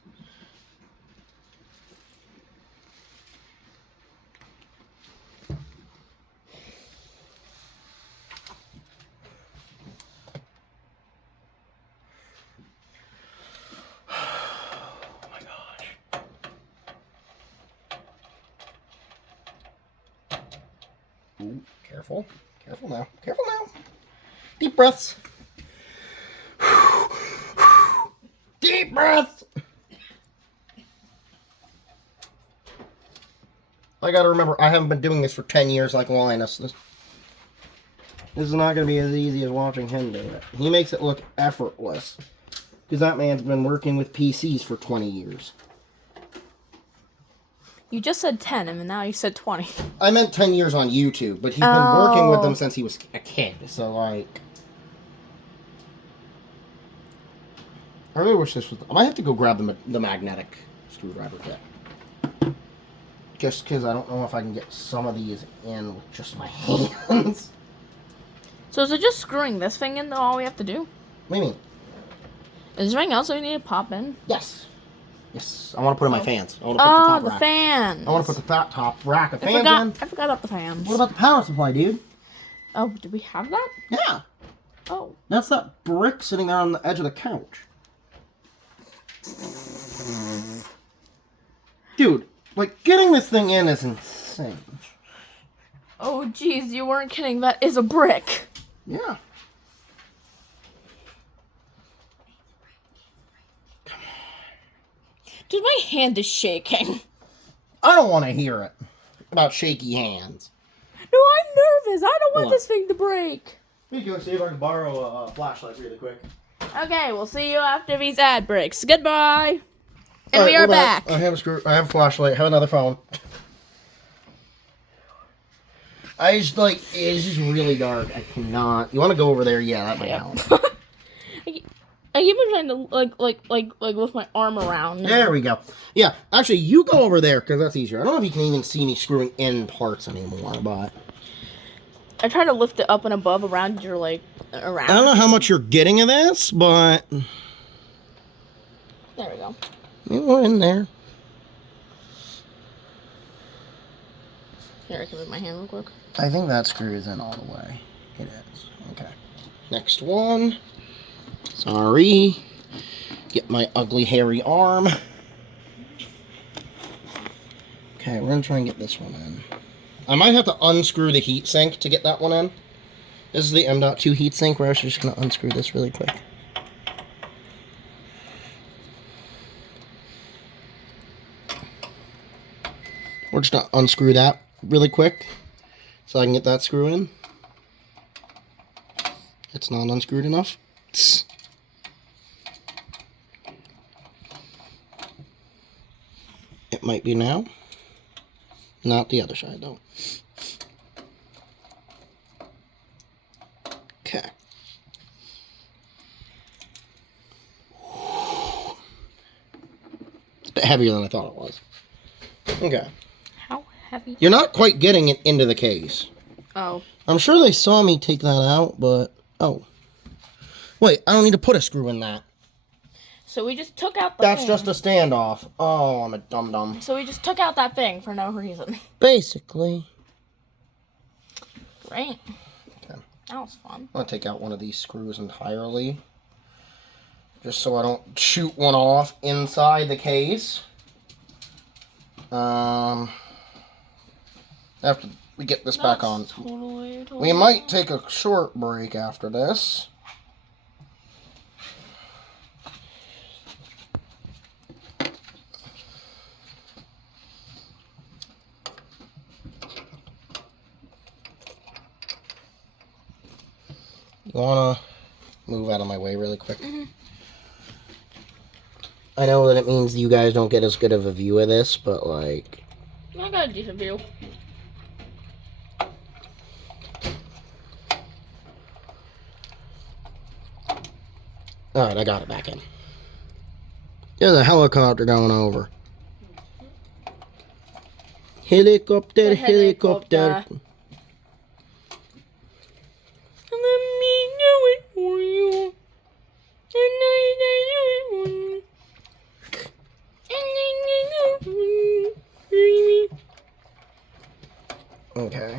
Oh my gosh. Ooh, careful. Careful now. Careful now. Deep breaths. Deep breath. I gotta remember, I haven't been doing this for 10 years like Linus. This is not gonna be as easy as watching him do it. He makes it look effortless. Because that man's been working with PCs for 20 years. You just said 10, and now you said 20. I meant 10 years on YouTube, but he's been working with them since he was a kid. So, like... I really wish this was... I might have to go grab the magnetic screwdriver kit. Just because I don't know if I can get some of these in with just my hands. So is it just screwing this thing in all we have to do? What do you mean? Is there anything else we need to pop in? Yes. Yes. I want to put in my fans. I want to put the top the rack. fans. I want to put the top rack of fans in. I forgot about the fans. What about the power supply, dude? Oh, do we have that? Yeah. Oh. That's that brick sitting there on the edge of the couch. Dude, like, getting this thing in is insane. Oh, geez, you weren't kidding. That is a brick. Yeah. Dude, my hand is shaking. I don't want to hear it about shaky hands. No, I'm nervous. I don't want this thing to break. Here you go. See if I can borrow a flashlight really quick. Okay, we'll see you after these ad breaks. Goodbye. And Right, we are back. I have a flashlight. I have another phone. It's just really dark. I cannot. You want to go over there? Yeah, that might help. I keep on trying to like lift my arm around. There we go. Yeah, actually, you go over there because that's easier. I don't know if you can even see me screwing in parts anymore, but I try to lift it up and above around your around. I don't know how much you're getting of this, but there we go. We're in there. Here, I can move my hand real quick. I think that screw is in all the way. It is. Okay. Next one. Sorry. Get my ugly hairy arm. Okay, we're gonna try and get this one in. I might have to unscrew the heatsink to get that one in. This is the M.2 heatsink. We're actually just gonna unscrew this really quick. We're just gonna unscrew that really quick so I can get that screw in. It's not unscrewed enough. It might be now. Not the other side though. Okay. It's a bit heavier than I thought it was. Okay. How heavy? You're not quite getting it into the case. Oh. I'm sure they saw me take that out, but... Oh. Wait, I don't need to put a screw in that. So we just took out the That's thing. just a standoff. Oh, I'm a dum-dum. So we just took out that thing for no reason. Basically. Great. Okay. That was fun. I'm going to take out one of these screws entirely. Just so I don't shoot one off inside the case. After we get this back on. Totally. We might take a short break after this. You wanna move out of my way really quick? Mm-hmm. I know that it means you guys don't get as good of a view of this, but like... I got a decent view. Alright, I got it back in. There's a helicopter going over. Helicopter, helicopter. Let me do it for you. And I do it for you. And I do it for you. Okay.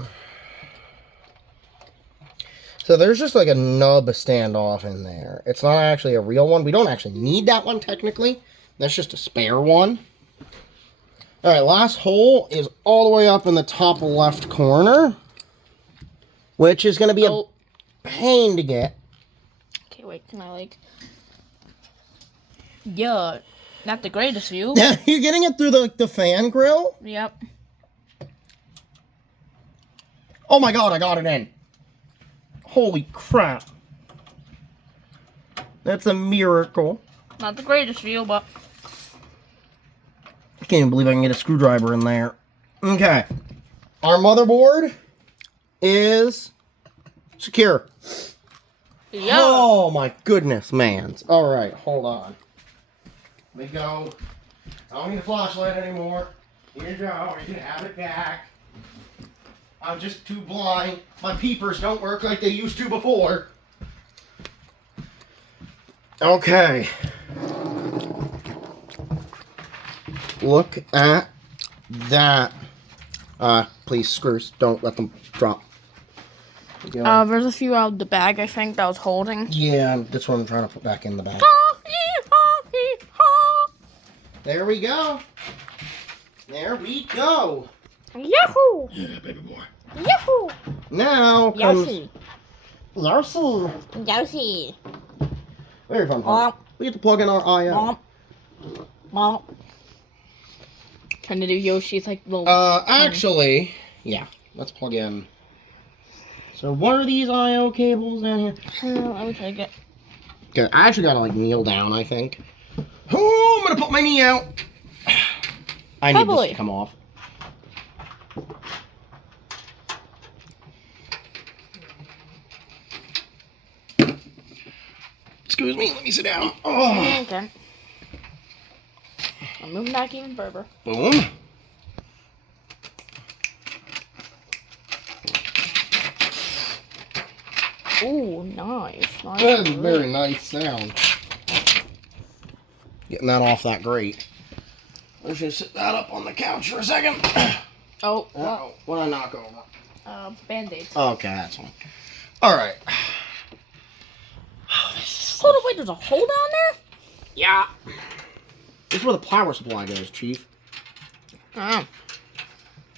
So there's just like a nub standoff in there. It's not actually a real one. We don't actually need that one technically. That's just a spare one. Alright, last hole is all the way up in the top left corner. Which is going to be a pain to get. Okay, wait, can I like... Yeah, not the greatest view. You're getting it through the fan grill? Yep. Oh my god, I got it in. Holy crap. That's a miracle. Not the greatest view, but... I can't even believe I can get a screwdriver in there. Okay. Our motherboard is secure. Yeah. Oh my goodness, man. Alright, hold on. Let me go. I don't need a flashlight anymore. Here you go. You can have it back. I'm just too blind. My peepers don't work like they used to before. Okay. Look at that. Please, screws, don't let them drop. There's a few out of the bag, I think, that I was holding. Yeah, that's what I'm trying to put back in the bag. There we go. There we go. Yahoo! Yeah, baby boy. Yahoo! Now comes... Yoshi. Yoshi. Yoshi. Very fun part. We get to plug in our I/O. Mom. Trying to do Yoshi's like little... Actually, yeah. Let's plug in. So what are these I/O cables down here? Let me try to get... Okay, I actually gotta like kneel down, I think. Oh, I'm gonna put my knee out. I need this to come off. Excuse me, let me sit down. Oh. Okay. I'm moving back even further. Boom. Ooh, nice. That is a very nice sound. Getting that off that grate. Let's just sit that up on the couch for a second. Oh, Uh-oh. What did I knock over? Band-Aids. Okay, that's one. Alright. Hold on, wait, there's a hole down there? Yeah. This is where the power supply goes, Chief. Oh.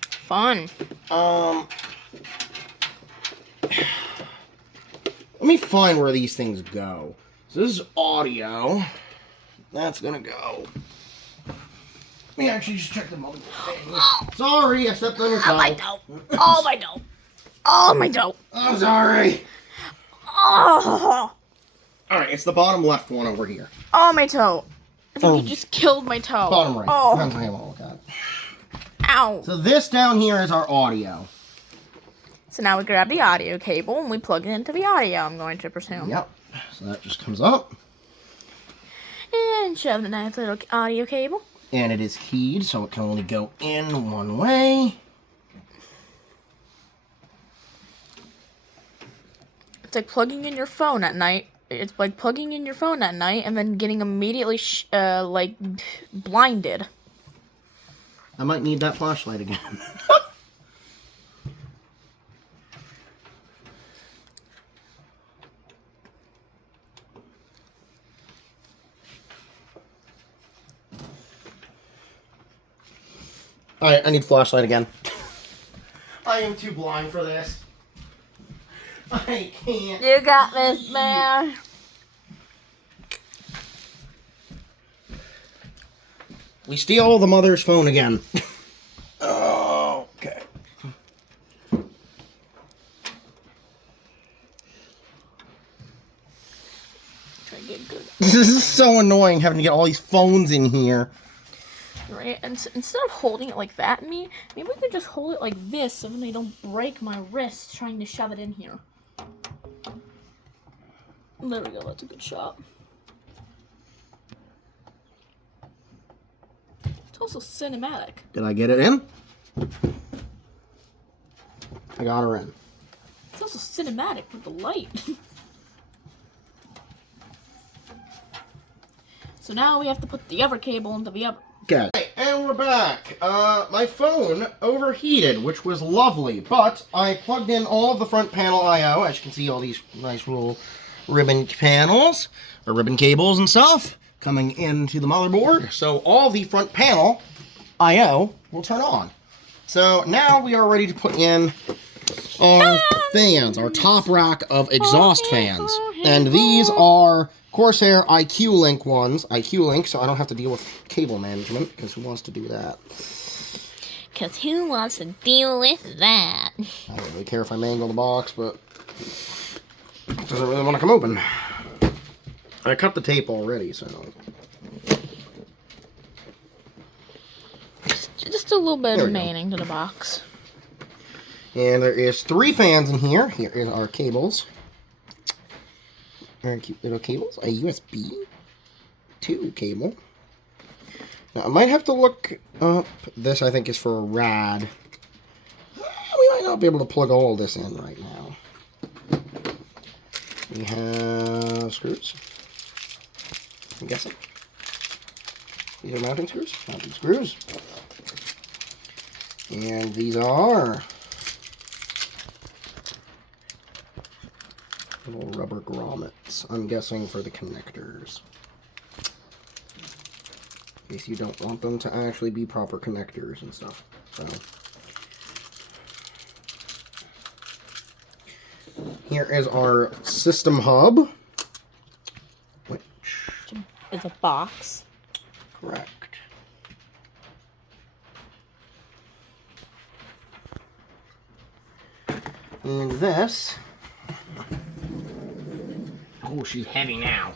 Fun. Let me find where these things go. So this is audio. That's gonna go. Let me actually just check the motherboard. Sorry, I stepped on your toe. Oh, my toe. Oh, my toe. Oh, my toe. I'm sorry. Oh. Alright, it's the bottom left one over here. Oh, my toe. I think you just killed my toe. Bottom right. Oh. Depends on how you want to look at it. Ow. So this down here is our audio. So now we grab the audio cable and we plug it into the audio, I'm going to presume. Yep. So that just comes up. And shove the nice little audio cable. And it is keyed, so it can only go in one way. It's like plugging in your phone at night. It's like plugging in your phone at night and then getting immediately, like, blinded. I might need that flashlight again. Alright, I need flashlight again. I am too blind for this. I can't. You got this, man. We steal the mother's phone again. Oh, okay. Try to get good. This is so annoying having to get all these phones in here. Right, and instead of holding it like that, maybe we could just hold it like this so then I don't break my wrist trying to shove it in here. There we go, that's a good shot. It's also cinematic. Did I get it in? I got her in. It's also cinematic with the light. So now we have to put the other cable into the other. Okay, and we're back. My phone overheated, which was lovely, but I plugged in all of the front panel I/O. As you can see, all these nice little ribbon panels, or ribbon cables and stuff, coming into the motherboard. So all the front panel I/O will turn on. So now we are ready to put in our fans, our top rack of exhaust fans. And these are Corsair ICUE Link ones. ICUE Link, so I don't have to deal with cable management, because who wants to do that? Because who wants to deal with that? I don't really care if I mangle the box, but it doesn't really want to come open. I cut the tape already, so Just a little bit There of we go. manning to the box. And there is 3 fans in here. Here is our cables. Very cute little cables. A USB 2 cable. Now, I might have to look up. This, I think, is for a rad. We might not be able to plug all this in right now. We have screws. I'm guessing. These are mounting screws. Mounting screws. And these are little rubber grommets. I'm guessing for the connectors. In case you don't want them to actually be proper connectors and stuff. So here is our system hub, which It's a box. correct. And this, oh, she's heavy now.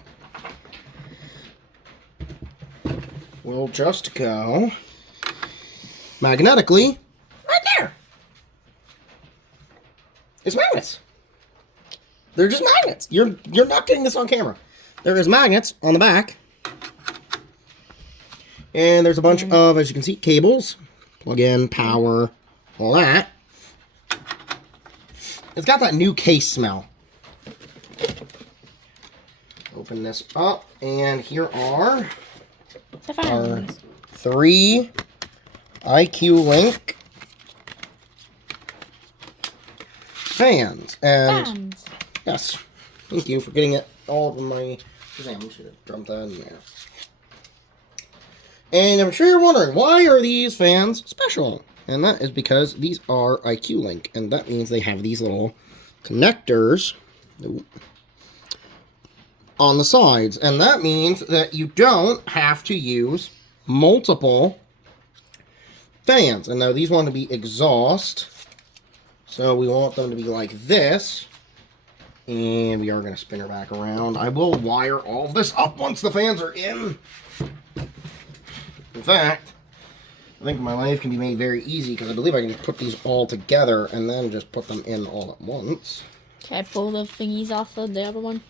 Will just go magnetically right there. It's magnets. They're just magnets. You're not getting this on camera. There is magnets on the back. And there's a bunch of, as you can see, cables. Plug in, power, all that. It's got that new case smell. Open this up, and here are The fans. 3 ICUE Link fans. And Fans. yes, thank you for getting it all of my Shazam. Should have dumped that in there. And I'm sure you're wondering, why are these fans special? And that is because these are ICUE Link, and that means they have these little connectors on the sides. And that means that you don't have to use multiple fans. And now these want to be exhaust, so we want them to be like this. And we are going to spin her back around. I will wire all of this up once the fans are in. In fact, I think my life can be made very easy because I believe I can just put these all together and then just put them in all at once. Can I pull the thingies off of the other one?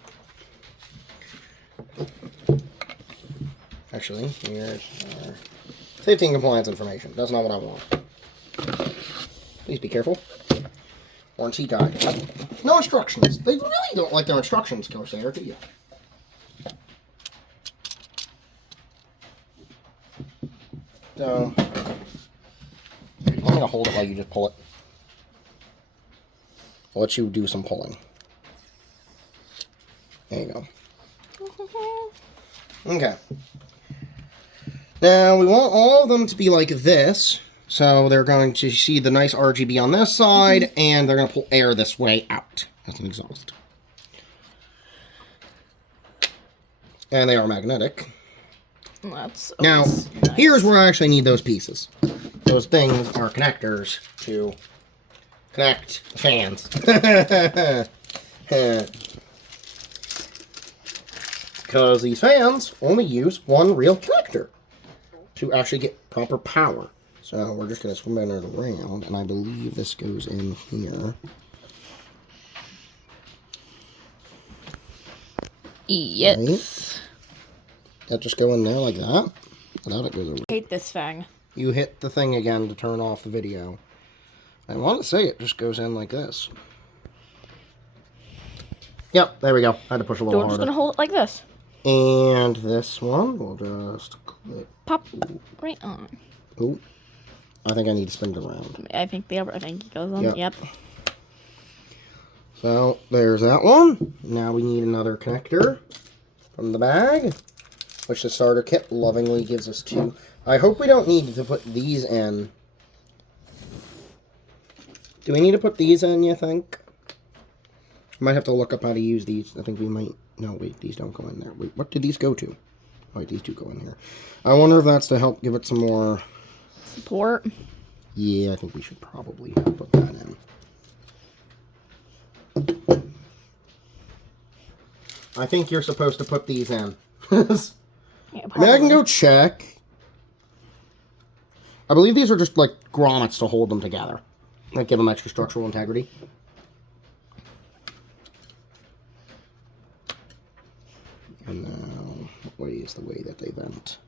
Actually, here's our safety and compliance information. That's not what I want. Please be careful. Warranty guide. No instructions. They really don't like their instructions, Corsair, do you? So, I'm going to hold it while you just pull it. I'll let you do some pulling. There you go. Okay. Now, we want all of them to be like this. So, they're going to see the nice RGB on this side, and they're going to pull air this way out. That's an exhaust. And they are magnetic. That's Now, nice. here's where I actually need those pieces. Those things are connectors to connect the fans. Because these fans only use one real connector to actually get proper power. So we're just going to swim it around, and I believe this goes in here. Yes. Right. That just go in there like that. Without it goes over. I hate this thing. You hit the thing again to turn off the video. I want to say it just goes in like this. Yep, there we go. I had to push a little We're just harder. gonna hold it like this. And this one will just click. Pop right on. Oh, I think I need to spin it around. I think it goes on. Yep. Yep. So there's that one. Now we need another connector from the bag, which the starter kit lovingly gives us 2. I hope we don't need to put these in. Do we need to put these in, you think? Might have to look up how to use these. I think we might. No, wait, these don't go in there. Wait, what do these go to? Wait, these 2 go in here. I wonder if that's to help give it some more Support. Yeah, I think we should probably put that in. I think you're supposed to put these in. Yeah, I mean, I can go check. I believe these are just like grommets to hold them together. Like give them extra structural integrity. And now, what way is the way that they vent?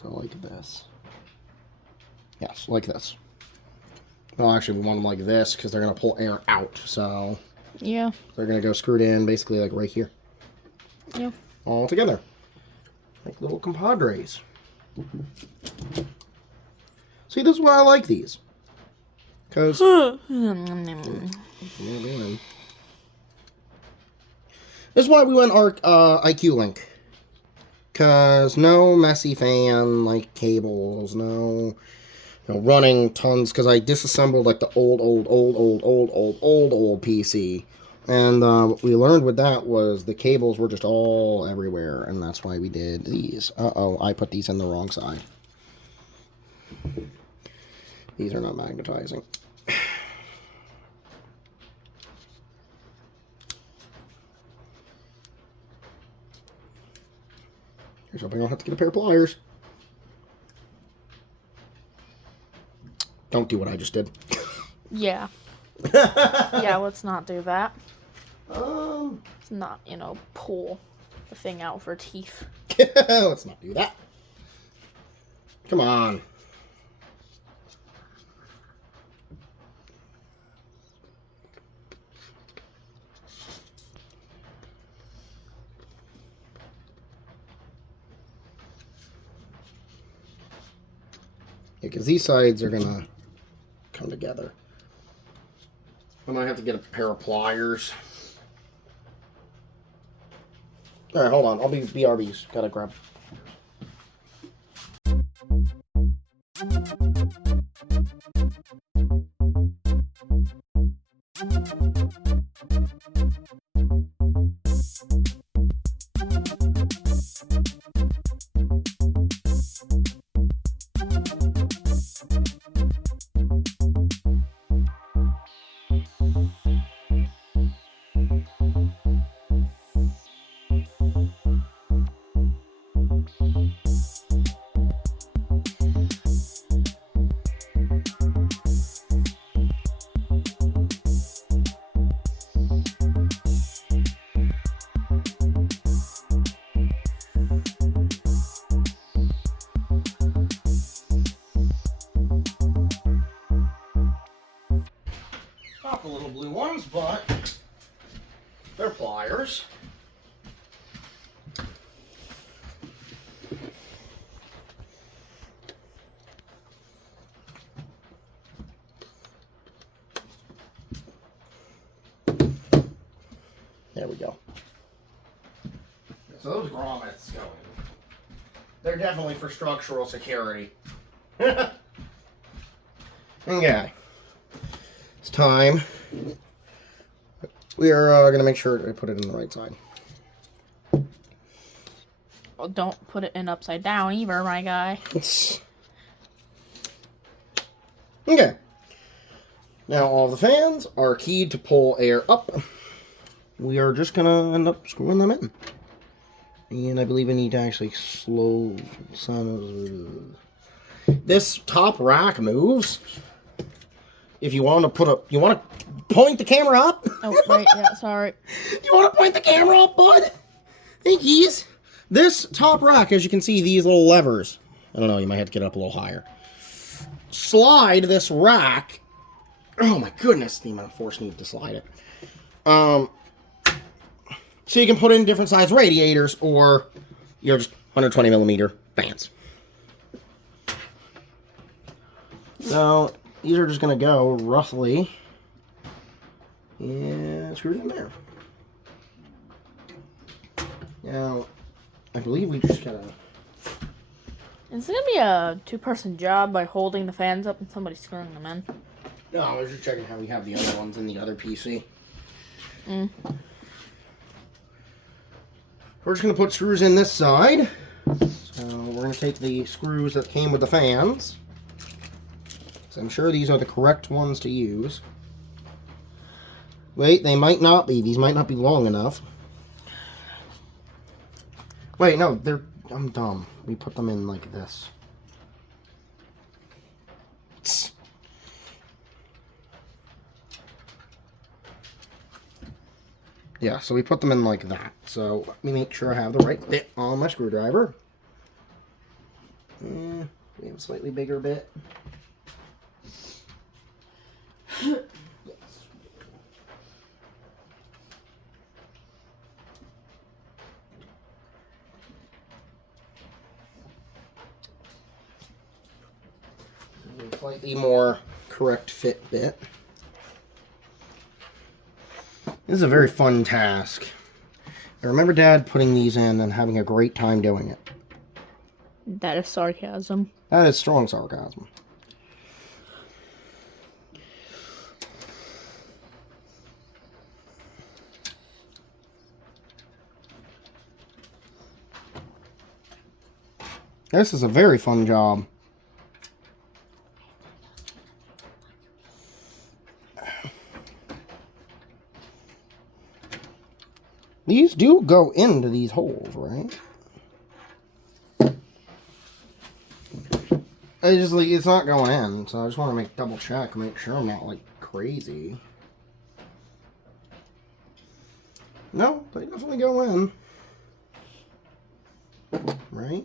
So like this. Yes, like this. Well, actually, we want them like this because they're going to pull air out. So yeah, they're going to go screwed in basically like right here. Yeah. All together. Like little compadres. See, this is why I like these. Because... This is why we went ICUE link. Because no messy fan, like, cables, no... You know, running tons, because I disassembled, like, the old PC. And what we learned with that was the cables were just all everywhere, and that's why we did these. Uh-oh, I put these in the wrong side. These are not magnetizing. Here's hoping I'll have to get a pair of pliers. Don't do what I just did. Yeah. Yeah, let's not do that. Let's not, you know, pull the thing out for teeth. Let's not do that. Come on. Because these sides are gonna come together. I might have to get a pair of pliers. Alright, hold on. I'll be BRBs. Gotta grab. Not the little blue ones, but they're pliers. There we go. So those grommets going. They're definitely for structural security. Okay. It's time. We are going to make sure to put it in the right side. Well, don't put it in upside down either, my guy. Okay. Now all the fans are keyed to pull air up. We are just going to end up screwing them in. And I believe I need to actually slow some of this top rack moves. If you want to put a... You want to point the camera up? Oh, right, yeah, sorry. You want to point the camera up, bud? Thank yous. This top rack, as you can see, these little levers. I don't know, you might have to get it up a little higher. Slide this rack. Oh my goodness, the amount of force needed to slide it. So you can put in different size radiators or your just 120 millimeter fans. So these are just going to go roughly and screw it in there. Now, I believe we just gotta... Is it gonna be a two-person job by holding the fans up and somebody screwing them in? No, I was just checking how we have the other ones in the other PC. We're just going to put screws in this side. So we're going to take the screws that came with the fans. So I'm sure these are the correct ones to use. Wait, they might not be. These might not be long enough. Wait, no, they're I'm dumb. We put them in like this. Yeah, so we put them in like that. So let me make sure I have the right bit on my screwdriver. We have a slightly bigger bit. Yes. A slightly more correct fit bit. This is a very fun task. I remember Dad putting these in and having a great time doing it. That is sarcasm. That is strong sarcasm. This is a very fun job. These do go into these holes, right? It's not going in, so I just want to double check, make sure I'm not like crazy. No, they definitely go in. Right?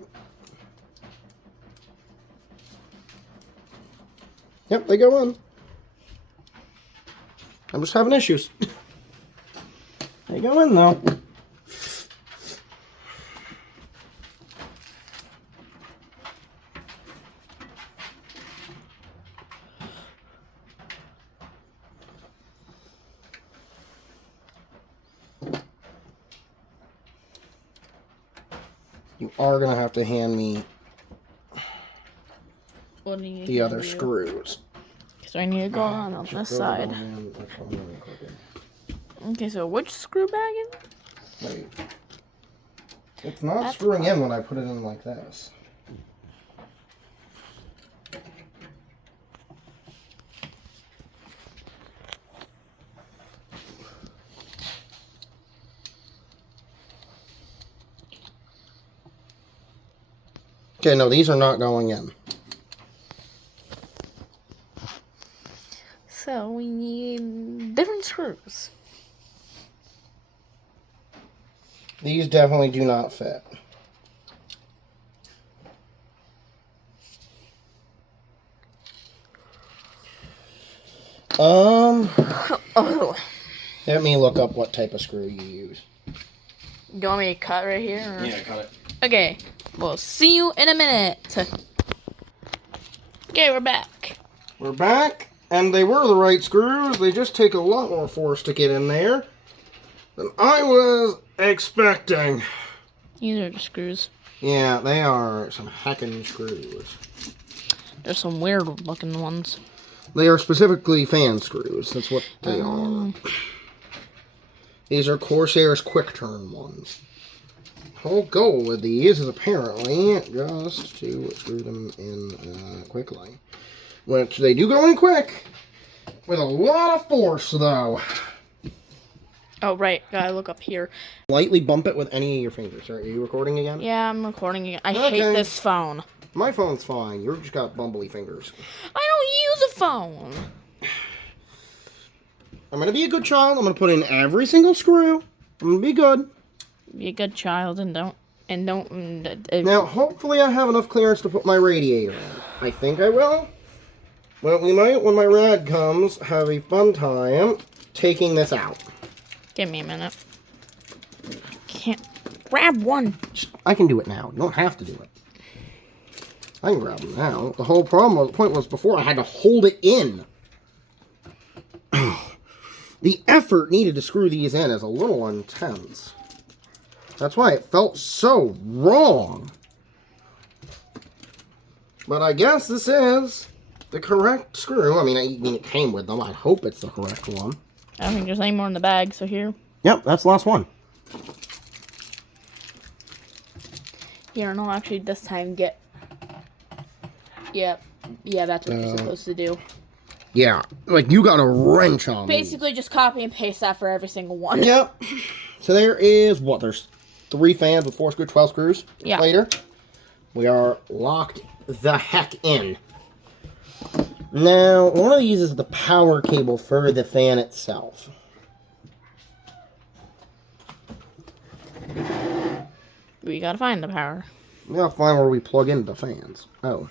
Yep, they go in. I'm just having issues. They go in though. You are gonna have to hand me the other screws. So I need to go on this side. Okay, so which screw bag is it? Wait. It's not screwing in when I put it in like this. Okay, no, these are not going in. So we need different screws. These definitely do not fit. Oh. Let me look up what type of screw you use. You want me to cut right here? Or? Yeah, cut it. Okay, we'll see you in a minute. Okay, we're back. We're back, and they were the right screws. They just take a lot more force to get in there than I was expecting. These are the screws. Yeah, they are some hacking screws. There's some weird looking ones. They are specifically fan screws. That's what they are. These are Corsair's quick turn ones. The whole goal with these is apparently just to screw them in quickly. Which they do go in quick, with a lot of force though. Oh, right. Gotta look up here. Lightly bump it with any of your fingers. Are you recording again? Yeah, I'm recording again. I hate this phone. My phone's fine. You've just got bumbly fingers. I don't use a phone. I'm going to be a good child. I'm going to put in every single screw. I'm going to be good. Be a good child and don't. Now, hopefully I have enough clearance to put my radiator in. I think I will. Well, we might, when my rad comes, have a fun time taking this out. Give me a minute. Can't grab one. I can do it now. You don't have to do it. I can grab them now. The whole point was before I had to hold it in. The effort needed to screw these in is a little intense. That's why it felt so wrong. But I guess this is the correct screw. I mean, it came with them. I hope it's the correct one. I don't think there's any more in the bag, so here. Yep, that's the last one. Here, no, actually, this time get... Yep. Yeah, that's what you're supposed to do. Yeah, like you got a wrench on Basically, just copy and paste that for every single one. Yep. So there is, what, there's 3 fans with 4 screws, 12 screws later. We are locked the heck in. Now, one of these is the power cable for the fan itself. We gotta find the power. We gotta find where we plug into the fans. Oh.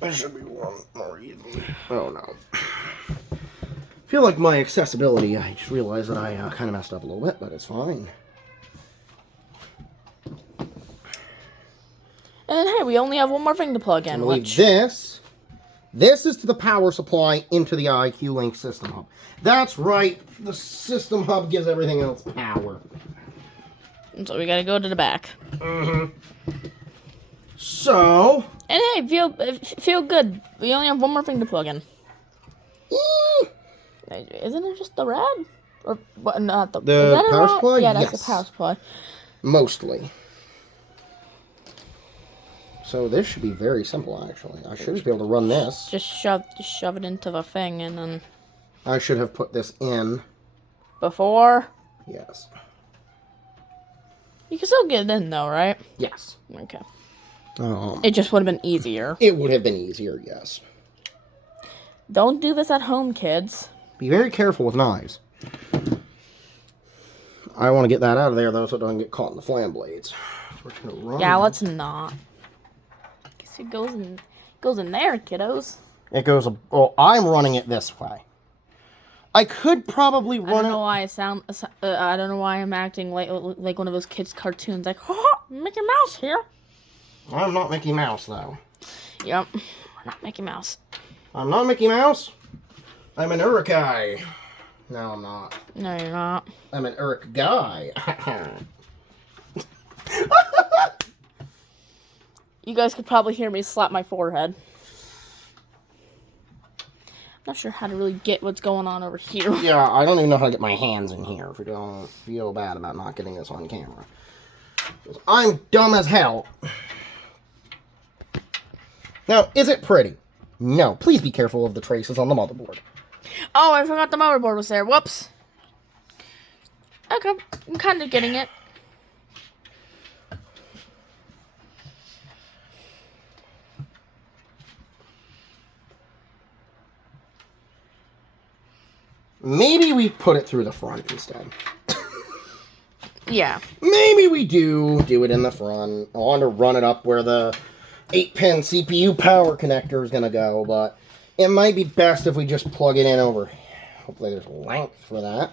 There should be one more easy. Oh no. I feel like my accessibility, I just realized that I kind of messed up a little bit, but it's fine. And hey, we only have one more thing to plug in. I believe this is to the power supply into the ICUE Link system hub. That's right, the system hub gives everything else power. And so we gotta go to the back. So... And hey, feel good. We only have one more thing to plug in. Isn't it just the rad? Or what? Not the. The power supply? Yeah, that's yes. the power supply. Mostly. So this should be very simple, actually. I should just be able to run this. Just shove it into the thing, and then. I should have put this in. Before. Yes. You can still get it in, though, right? Yes. Okay. It just would have been easier. It would have been easier, yes. Don't do this at home, kids. Be very careful with knives. I want to get that out of there, though, so it doesn't get caught in the flam blades. So we're just gonna run. Yeah, let's not. Guess it goes in there, kiddos. It goes. Well, I'm running it this way. I could probably run it. I don't know why I don't know why I'm acting like one of those kids' cartoons, like, Mickey Mouse here. I'm not Mickey Mouse, though. Yep, we're not Mickey Mouse. I'm not Mickey Mouse. I'm an Urukai. No, I'm not. No, you're not. I'm an Uruk guy. You guys could probably hear me slap my forehead. I'm not sure how to really get what's going on over here. Yeah, I don't even know how to get my hands in here if you don't feel bad about not getting this on camera. I'm dumb as hell. Now, is it pretty? No. Please be careful of the traces on the motherboard. Oh, I forgot the motherboard was there. Whoops. Okay, I'm kind of getting it. Maybe we put it through the front instead. Yeah. Maybe we do it in the front. I want to run it up where the 8-pin CPU power connector is going to go, but it might be best if we just plug it in over. Hopefully there's length for that.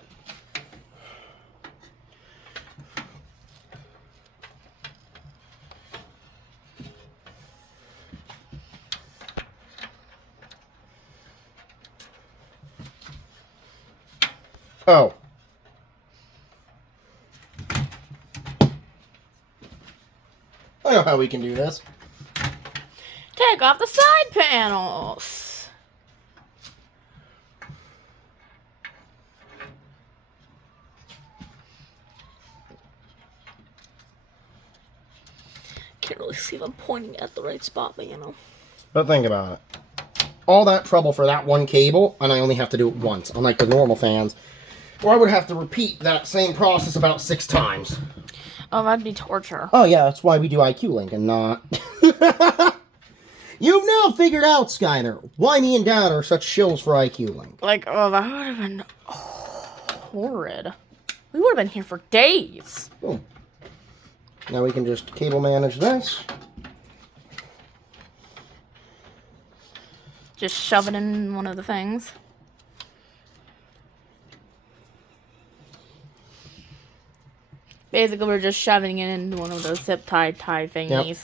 Oh. I know how we can do this. Take off the side panels. Can't really see if I'm pointing at the right spot, but you know. But think about it. All that trouble for that one cable, and I only have to do it once, unlike the normal fans, where I would have to repeat that same process about 6 times. Oh, that'd be torture. Oh yeah, that's why we do ICUE Link and not... You've now figured out, Skyner, why me and Dad are such shills for ICUE Link. Like, oh, that would have been horrid. We would have been here for days. Boom. Now we can just cable manage this. Just shove it in one of the things. Basically, we're just shoving it into one of those zip tie thingies. Yep.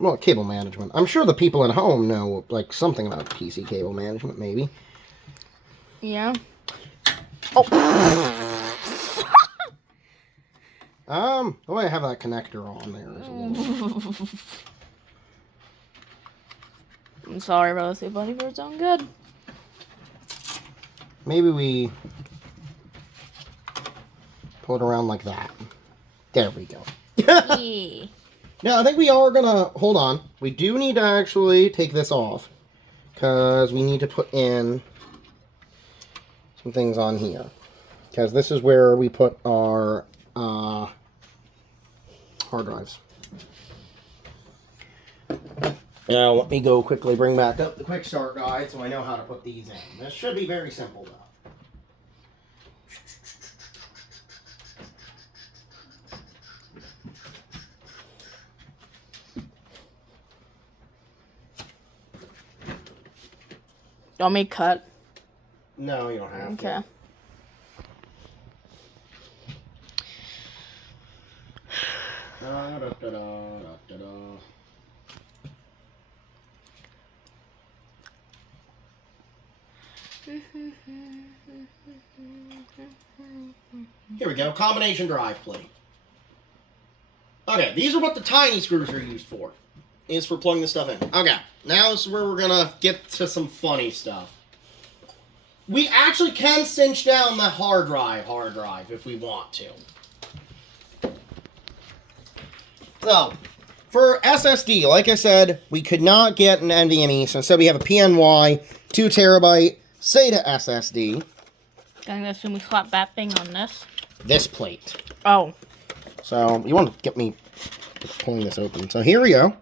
Well, cable management. I'm sure the people at home know, like, something about PC cable management, maybe. Yeah. Oh. The way I have that connector on there is a little... I'm sorry, Rosie, buddy, for its own good. Maybe we pull it around like that. There we go. Yeah. Now, I think we are gonna... Hold on. We do need to actually take this off. Because we need to put in some things on here. because this is where we put our hard drives. Now, let me go quickly bring back up the quick start guide so I know how to put these in. This should be very simple, though. You want me to cut? No, you don't have to. Okay. Here we go. Combination drive plate. Okay, these are what the tiny screws are used for. Is for plugging this stuff in. Okay, now this is where we're gonna get to some funny stuff. We actually can cinch down the hard drive if we want to. So, for SSD, like I said, we could not get an NVMe, so instead we have a PNY 2 terabyte Sata SSD. I'm gonna assume we slap that thing on this. This plate. Oh. So, you want to get me pulling this open. So here we go.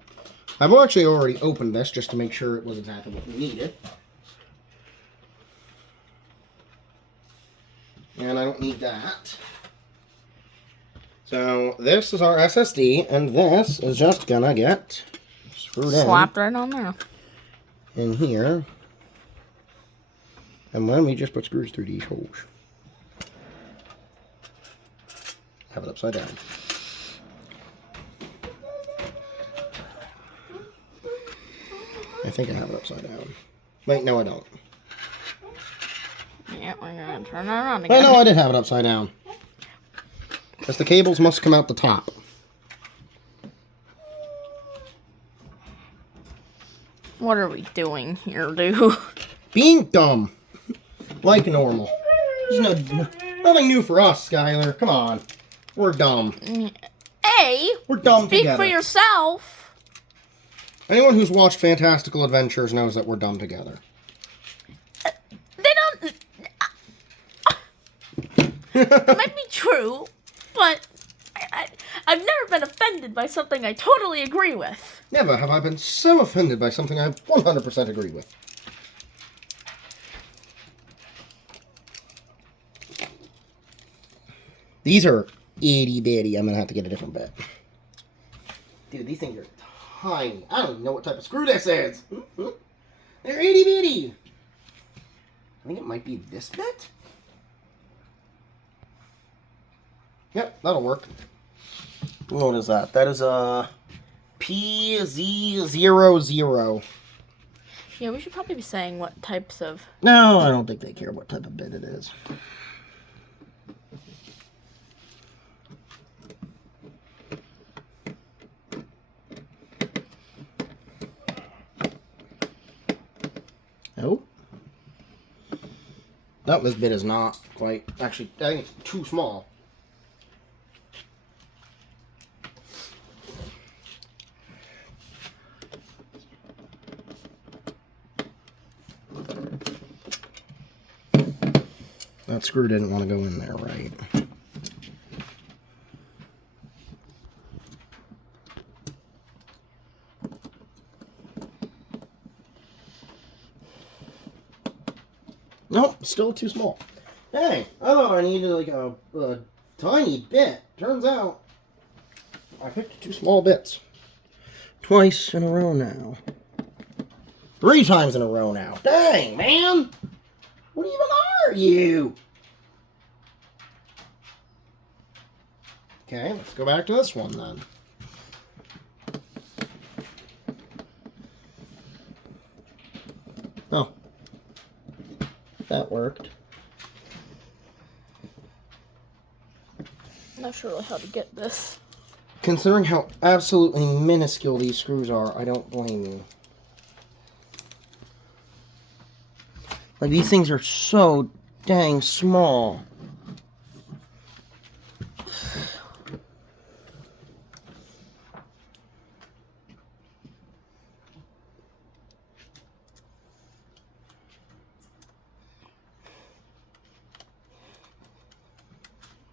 I've actually already opened this just to make sure it was exactly what we needed. And I don't need that. So this is our SSD, and this is just gonna get screwed in. Slapped right on there. In here. And then we just put screws through these holes. Have it upside down. I think I have it upside down. Wait, no I don't. Yeah, we're gonna turn it around again. Oh no, I did have it upside down. Because the cables must come out the top. What are we doing here, dude? Being dumb. Like normal. There's nothing new for us, Skylar. Come on. We're dumb. Hey! We're dumb Speak together. for yourself! Anyone who's watched Fantastical Adventures knows that we're dumb together. They don't... It might be true, but I've never been offended by something I totally agree with. Never have I been so offended by something I 100% agree with. These are itty bitty. I'm going to have to get a different bit. Dude, these things are tiny. I don't even know what type of screw this is. They're itty bitty. I think it might be this bit. Yep, that'll work. What is that? That is a PZ00. Yeah, we should probably be saying what types of... No, I don't think they care what type of bit it is. Oh. No, this bit is not quite... Actually, I think it's too small. That screw didn't want to go in there, right? Nope, still too small. Dang, I thought I needed like a tiny bit. Turns out I picked 2 small bits. Twice in a row now. 3 times in a row now. Dang, man! What even are you? Okay, let's go back to this one then. Oh. That worked. I'm not sure how to get this. Considering how absolutely minuscule these screws are, I don't blame you. Like, these things are so dang small.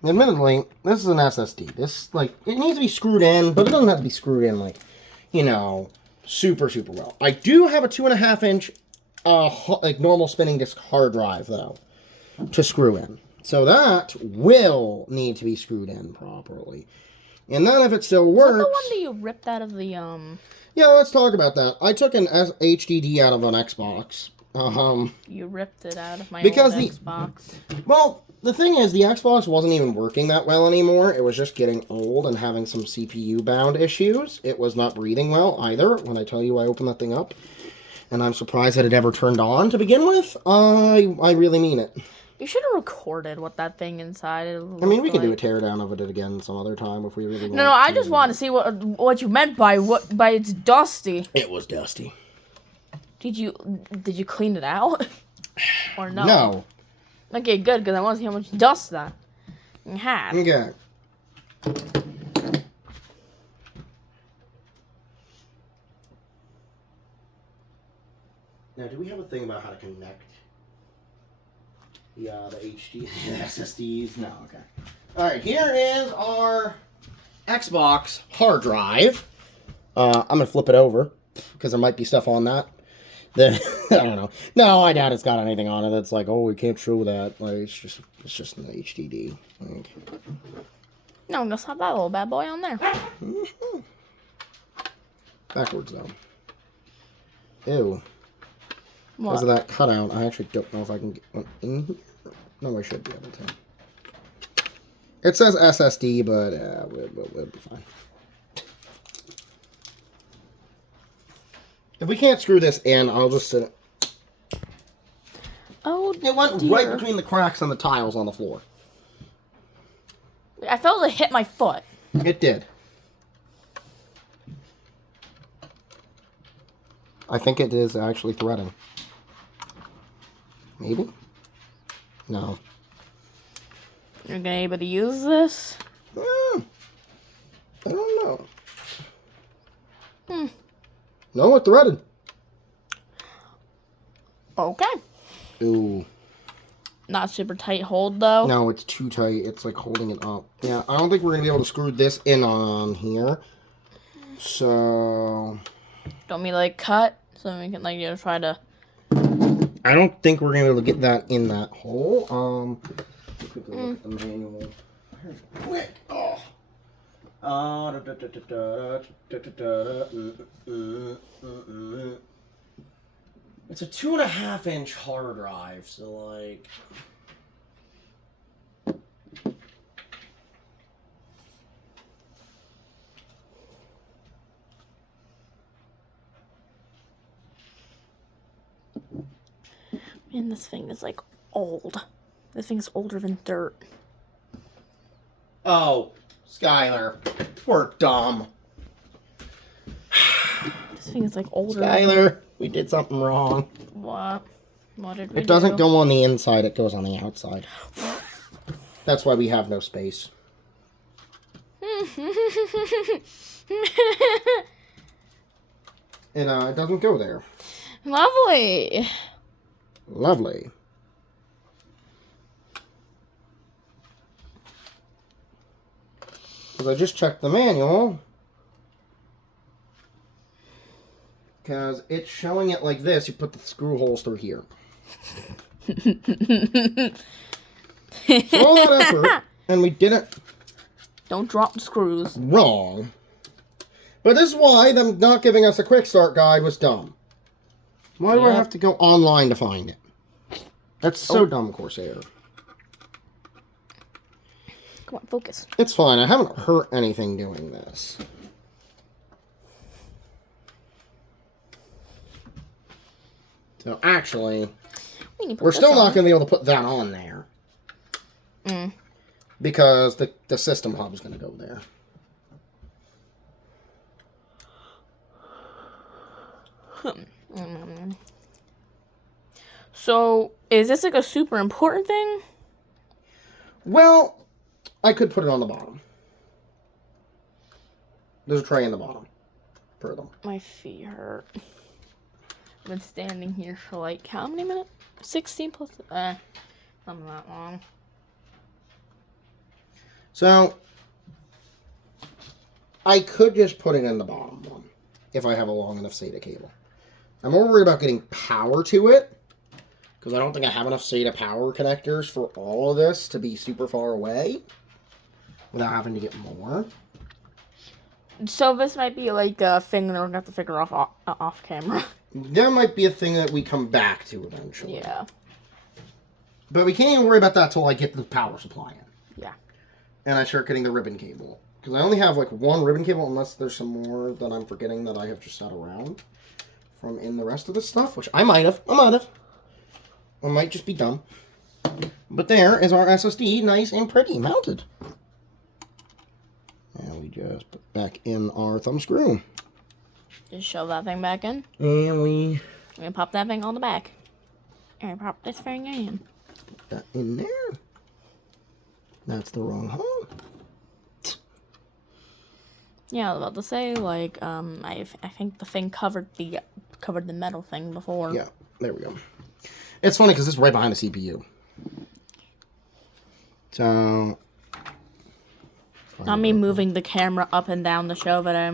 admittedly, this is an SSD. This, like, it needs to be screwed in, but it doesn't have to be screwed in, like, you know, super, super well. I do have a 2.5-inch, like, normal spinning disk hard drive, though, to screw in. So that will need to be screwed in properly. And then if it still works... Is that the one that you ripped out of the, Yeah, let's talk about that. I took an HDD out of an Xbox. You ripped it out of my old Xbox. Well, the thing is, the Xbox wasn't even working that well anymore. It was just getting old and having some CPU-bound issues. It was not breathing well either, when I tell you I opened that thing up. And I'm surprised that it ever turned on to begin with. I really mean it. You should have recorded what that thing inside is. I mean, we can do a teardown of it again some other time if we really want. No, I just want to see what you meant by it's dusty. It was dusty. Did you clean it out? Or no? No. Okay, good, because I want to see how much dust that you had. Okay. Now, do we have a thing about how to connect the HD SSDs? No, okay. Alright, here is our Xbox hard drive. I'm going to flip it over, because there might be stuff on that. I don't know. No, I doubt it's got anything on it that's like, oh, we can't show that. Like, it's just an HDD. Like. No, I'm going to slap that little bad boy on there. Mm-hmm. Backwards, though. Ew. What? Because of that cutout, I actually don't know if I can get one in here. No, I should be able to. It says SSD, but we'll be fine. If we can't screw this in, I'll just sit it. Oh, it went right between the cracks on the tiles on the floor. I felt it hit my foot. It did. I think it is actually threading. Maybe? No. You're gonna be able to use this? I don't know. No, it threaded. Okay. Ooh. Not super tight hold, though? No, it's too tight. It's like holding it up. Yeah, I don't think we're going to be able to screw this in on here. So... Don't we, like, cut? So we can, like, try to... I don't think we're going to be able to get that in that hole. Quickly look at the manual. Quick! Oh! It's a 2.5-inch hard drive, so like... Man, this thing is like old. This thing's older than dirt. Oh, Skylar, we're dumb. This thing is like older. Skylar, we did something wrong. What? What did we do? It doesn't go on the inside, it goes on the outside. That's why we have no space. It doesn't go there. Lovely. Lovely. Because I just checked the manual. Because it's showing it like this. You put the screw holes through here. So all that effort, and we didn't... Don't drop the screws. Wrong. But this is why them not giving us a quick start guide was dumb. Why do I have to go online to find it? That's so dumb, Corsair. Come on, focus. It's fine. I haven't hurt anything doing this. So actually, we're still not going to be able to put that on there. Because the system hub is going to go there. So, is this like a super important thing? Well, I could put it on the bottom. There's a tray in the bottom for them. My feet hurt. I've been standing here for like how many minutes? 16 plus. Not that long. So, I could just put it in the bottom one if I have a long enough SATA cable. I'm more worried about getting power to it, because I don't think I have enough SATA power connectors for all of this to be super far away without having to get more. So this might be like a thing that we're going to have to figure off camera. That might be a thing that we come back to eventually. Yeah. But we can't even worry about that till I get the power supply in. Yeah. And I start getting the ribbon cable. Because I only have like one ribbon cable, unless there's some more that I'm forgetting that I have just set around from in the rest of the stuff, which I might have. I might just be dumb. But there is our SSD, nice and pretty, mounted. And we just put back in our thumb screw. Just shove that thing back in. And we pop that thing on the back. And pop this thing in. Put that in there. That's the wrong hole. Yeah, I was about to say, like, I think the thing covered the metal thing before. Yeah, there we go. It's funny because this is right behind the CPU. So, not me moving the camera up and down to show that I'm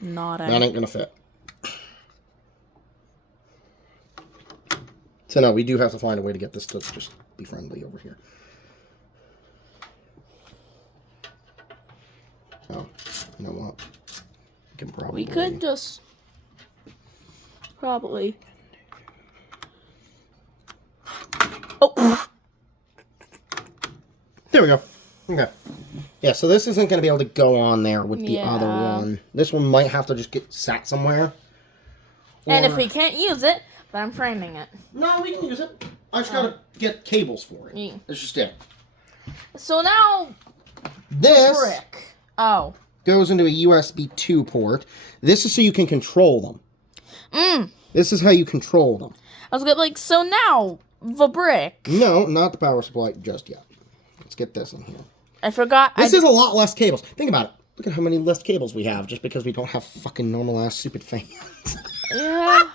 nodding. That ain't gonna fit. So no, we do have to find a way to get this to just be friendly over here. Oh, you know what? We could just probably. Oh. There we go. Okay. Yeah, so this isn't going to be able to go on there with the other one. This one might have to just get sat somewhere. And if we can't use it, then I'm framing it. No, we can use it. I just got to get cables for it. Yeah. That's just it. So now... This goes into a USB 2 port. This is so you can control them. This is how you control them. I was like, so now, the brick. No, not the power supply just yet. Let's get this in here. I forgot. This is a lot less cables. Think about it. Look at how many less cables we have just because we don't have fucking normal-ass stupid fans. Yeah.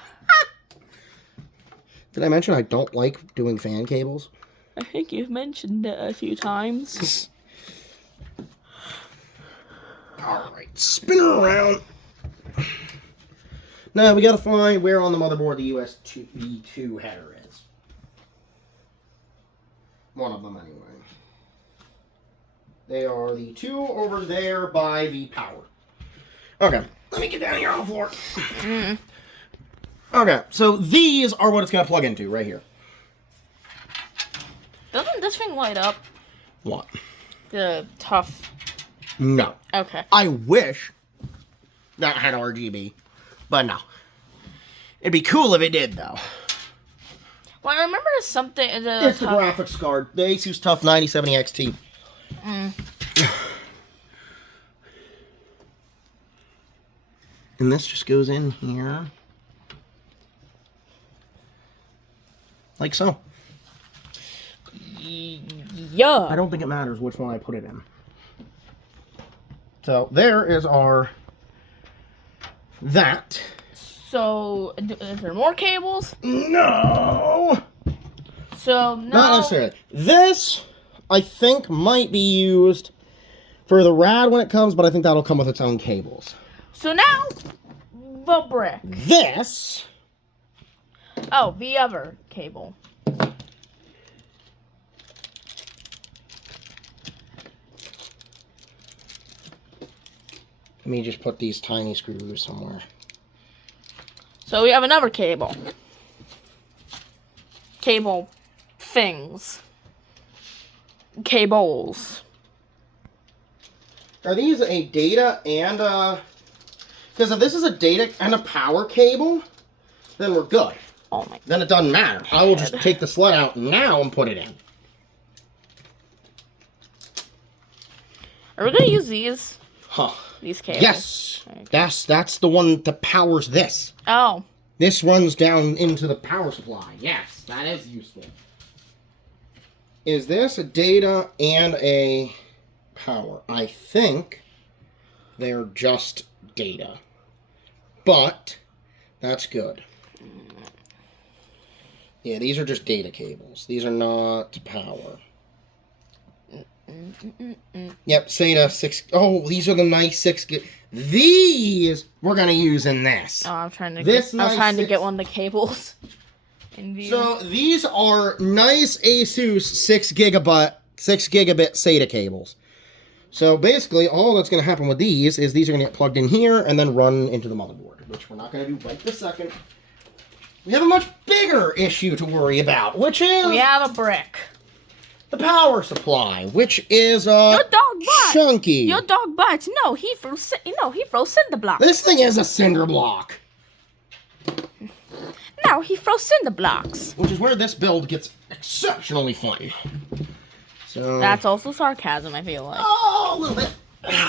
Did I mention I don't like doing fan cables? I think you've mentioned it a few times. Alright, spin her around. Now, we gotta find where on the motherboard the USB 2 header is. One of them, anyway. They are the two over there by the power. Okay, let me get down here on the floor. Okay, so these are what it's gonna plug into right here. Doesn't this thing light up? What? The TUF. No. Okay. I wish that had RGB, but no. It'd be cool if it did, though. Well, I remember something. It's the graphics card, the Asus TUF 9070 XT. And this just goes in here. Like so. Yeah. I don't think it matters which one I put it in. So there is our that. So is there more cables? No. So no. Not necessarily. This I think might be used for the RAD when it comes, but I think that'll come with its own cables. So now the brick. This. Oh, the other cable. Let me just put these tiny screws somewhere. So we have another cable. Cable things. Cables. Are these a data and a... Because if this is a data and a power cable, then we're good. Oh my. Then it doesn't matter. I will just take the sled out now and put it in. Are we gonna use these? Huh. These cables? Yes. Okay. That's the one that powers this. Oh. This runs down into the power supply. Yes, that is useful. Is this a data and a power? I think they're just data. But that's good. Yeah, these are just data cables. These are not power. Yep, Sata 6. Oh, these are the nice 6 gig. These we're gonna use in this. Oh, I'm trying to. This I'm nice trying to 6 get one of the cables. In view. So these are nice Asus 6 gigabit SATA cables. So basically, all that's going to happen with these is these are going to get plugged in here and then run into the motherboard, which we're not going to do right this second. We have a much bigger issue to worry about, which is we have a brick. the power supply, which is Your dog bites. chunky. Your dog bites. No, he throws cinder blocks. This thing is a cinder block. No, he throws cinder blocks. Which is where this build gets exceptionally fun. So That's also sarcasm, I feel like. Oh, a little bit.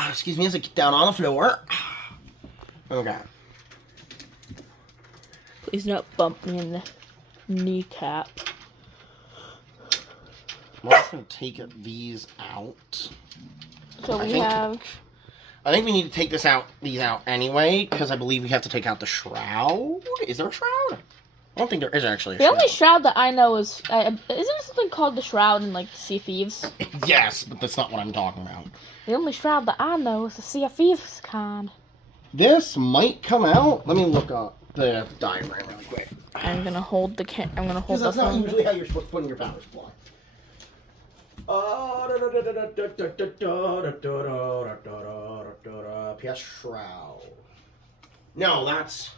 Excuse me as I get down on the floor. Okay. Please don't bump me in the kneecap. I'm also going to take these out. So I think we need to take these out anyway, because I believe we have to take out the shroud. Is there a shroud? I don't think there is actually a shroud. The only shroud that I know is... isn't there something called the shroud in, like, Sea of Thieves? Yes, but that's not what I'm talking about. The only shroud that I know is the Sea of Thieves kind. This might come out. Let me look up the diagram really quick. I'm gonna hold the I'm gonna hold the That's not phone. usually how you're supposed to put in your power supply. PS shroud. No, that's...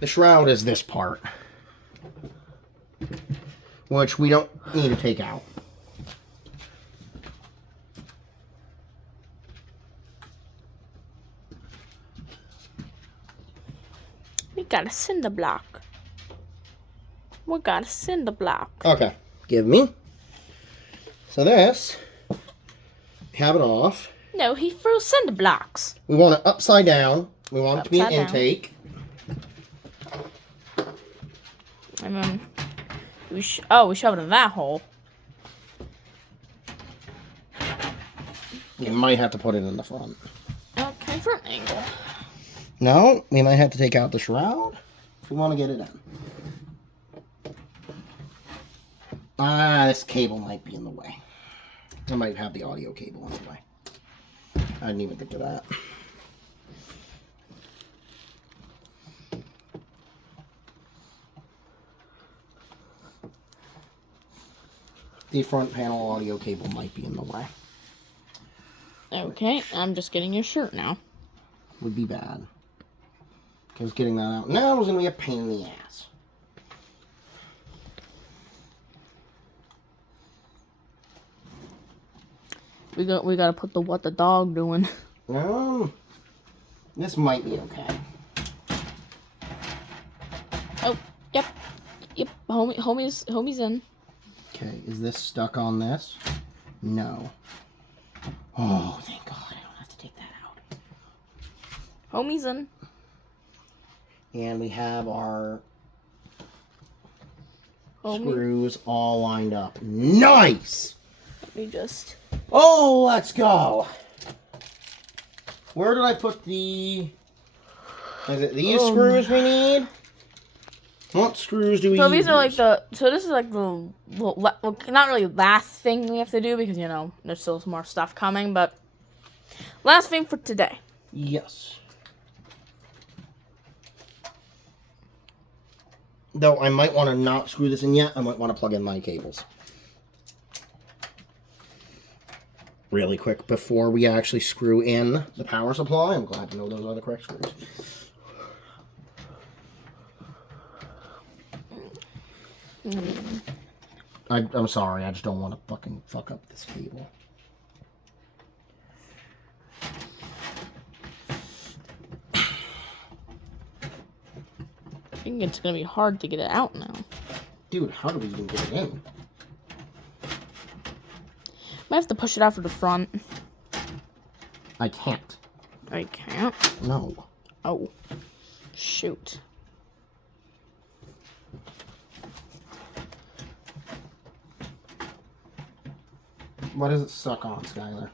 The shroud is this part. Which we don't need to take out. We got a cinder block. We got a cinder block. Okay, give me. So this, have it off. No, he threw cinder blocks. We want it upside down. We want it to be an Upside down. intake. And then we shove it in that hole. You might have to put it in the front. Okay, front angle. No, we might have to take out the shroud if we want to get it in. This cable might be in the way. I might have the audio cable in the way. I didn't even think of that. The front panel audio cable might be in the way. Okay, I'm just getting your shirt now. Would be bad. Because getting that out now is going to be a pain in the ass. We gotta put the what the dog doing. This might be okay. Oh, yep. Homie's in. Okay, is this stuck on this? No. Oh, thank God I don't have to take that out. Homie's in. And we have our Homie. screws all lined up. Nice! Let me just... Oh, let's go. Where did I put the... Is it these screws we need? What screws do we use? So these are like the... So this is like the... Well, not really last thing we have to do because, you know, there's still some more stuff coming, but... Last thing for today. Yes. Though I might want to not screw this in yet. I might want to plug in my cables. Really quick before we actually screw in the power supply. I'm glad to know those are the correct screws. I'm sorry, I just don't want to fucking fuck up this cable. I think it's gonna be hard to get it out now. Dude, how do we even get it in? Might have to push it out for the front. I can't. I can't. No. Oh. Shoot. What does it suck on, Skylar?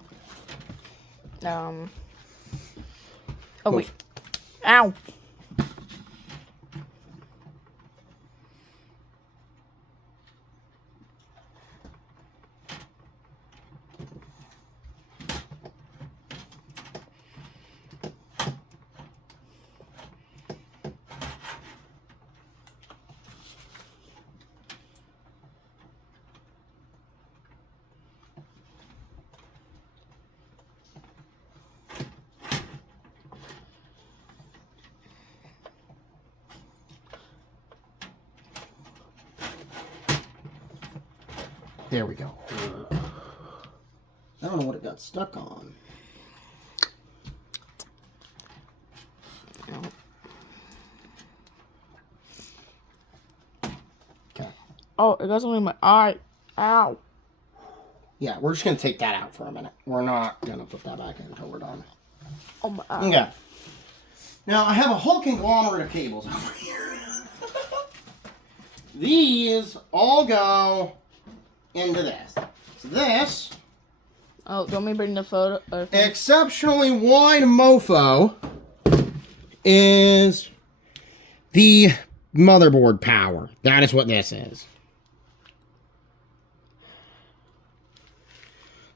Oh, wait. Ow. There we go. I don't know what it got stuck on. Okay. Oh, it got something in my eye. Ow. Yeah, we're just going to take that out for a minute. We're not going to put that back in until we're done. Oh my eye. Okay. Now, I have a whole conglomerate of cables over here. These all go into this. So this... Oh, do you want me to bring the photo? Exceptionally wide mofo is the motherboard power. That is what this is.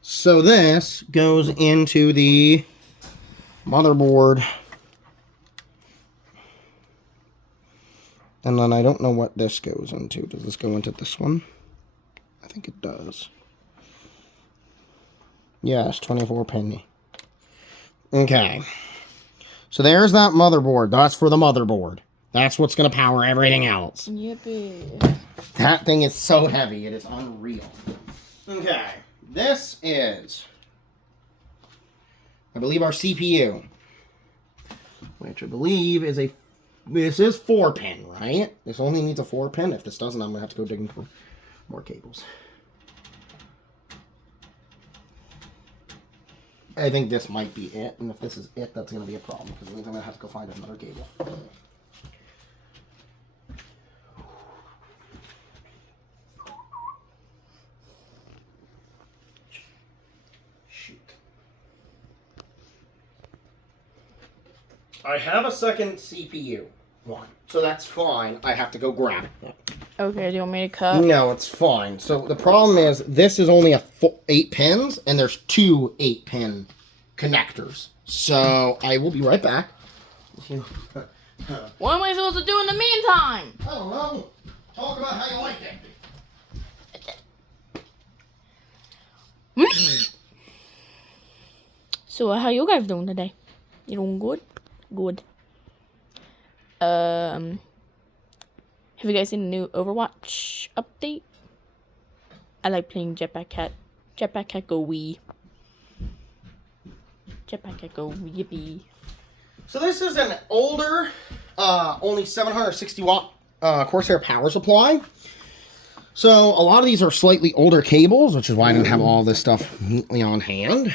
So this goes into the motherboard. And then I don't know what this goes into. Does this go into this one? I think it does. Yes, 24 pin. Okay. So there's that motherboard. That's for the motherboard. That's what's going to power everything else. Yippee. That thing is so heavy. It is unreal. Okay. This is, I believe, our CPU. Which I believe is a, this is 4-pin, right? This only needs a 4-pin. If this doesn't, I'm going to have to go digging for more cables. I think this might be it, and if this is it, that's going to be a problem, because it means I'm going to have to go find another cable. Shoot. I have a second CPU one, so that's fine. I have to go grab it. Okay, do you want me to cut? No, it's fine. So the problem is, this is only a 8 pins, and there's 2 8-pin connectors. So I will be right back. What am I supposed to do in the meantime? I don't know. Talk about how you like it. So how you guys doing today? You doing good? Good. Have you guys seen the new Overwatch update? I like playing Jetpack Cat. Jetpack Cat go wee. Jetpack Cat go yippee. So this is an older, only 760 watt Corsair power supply. So a lot of these are slightly older cables, which is why I didn't have all this stuff neatly on hand.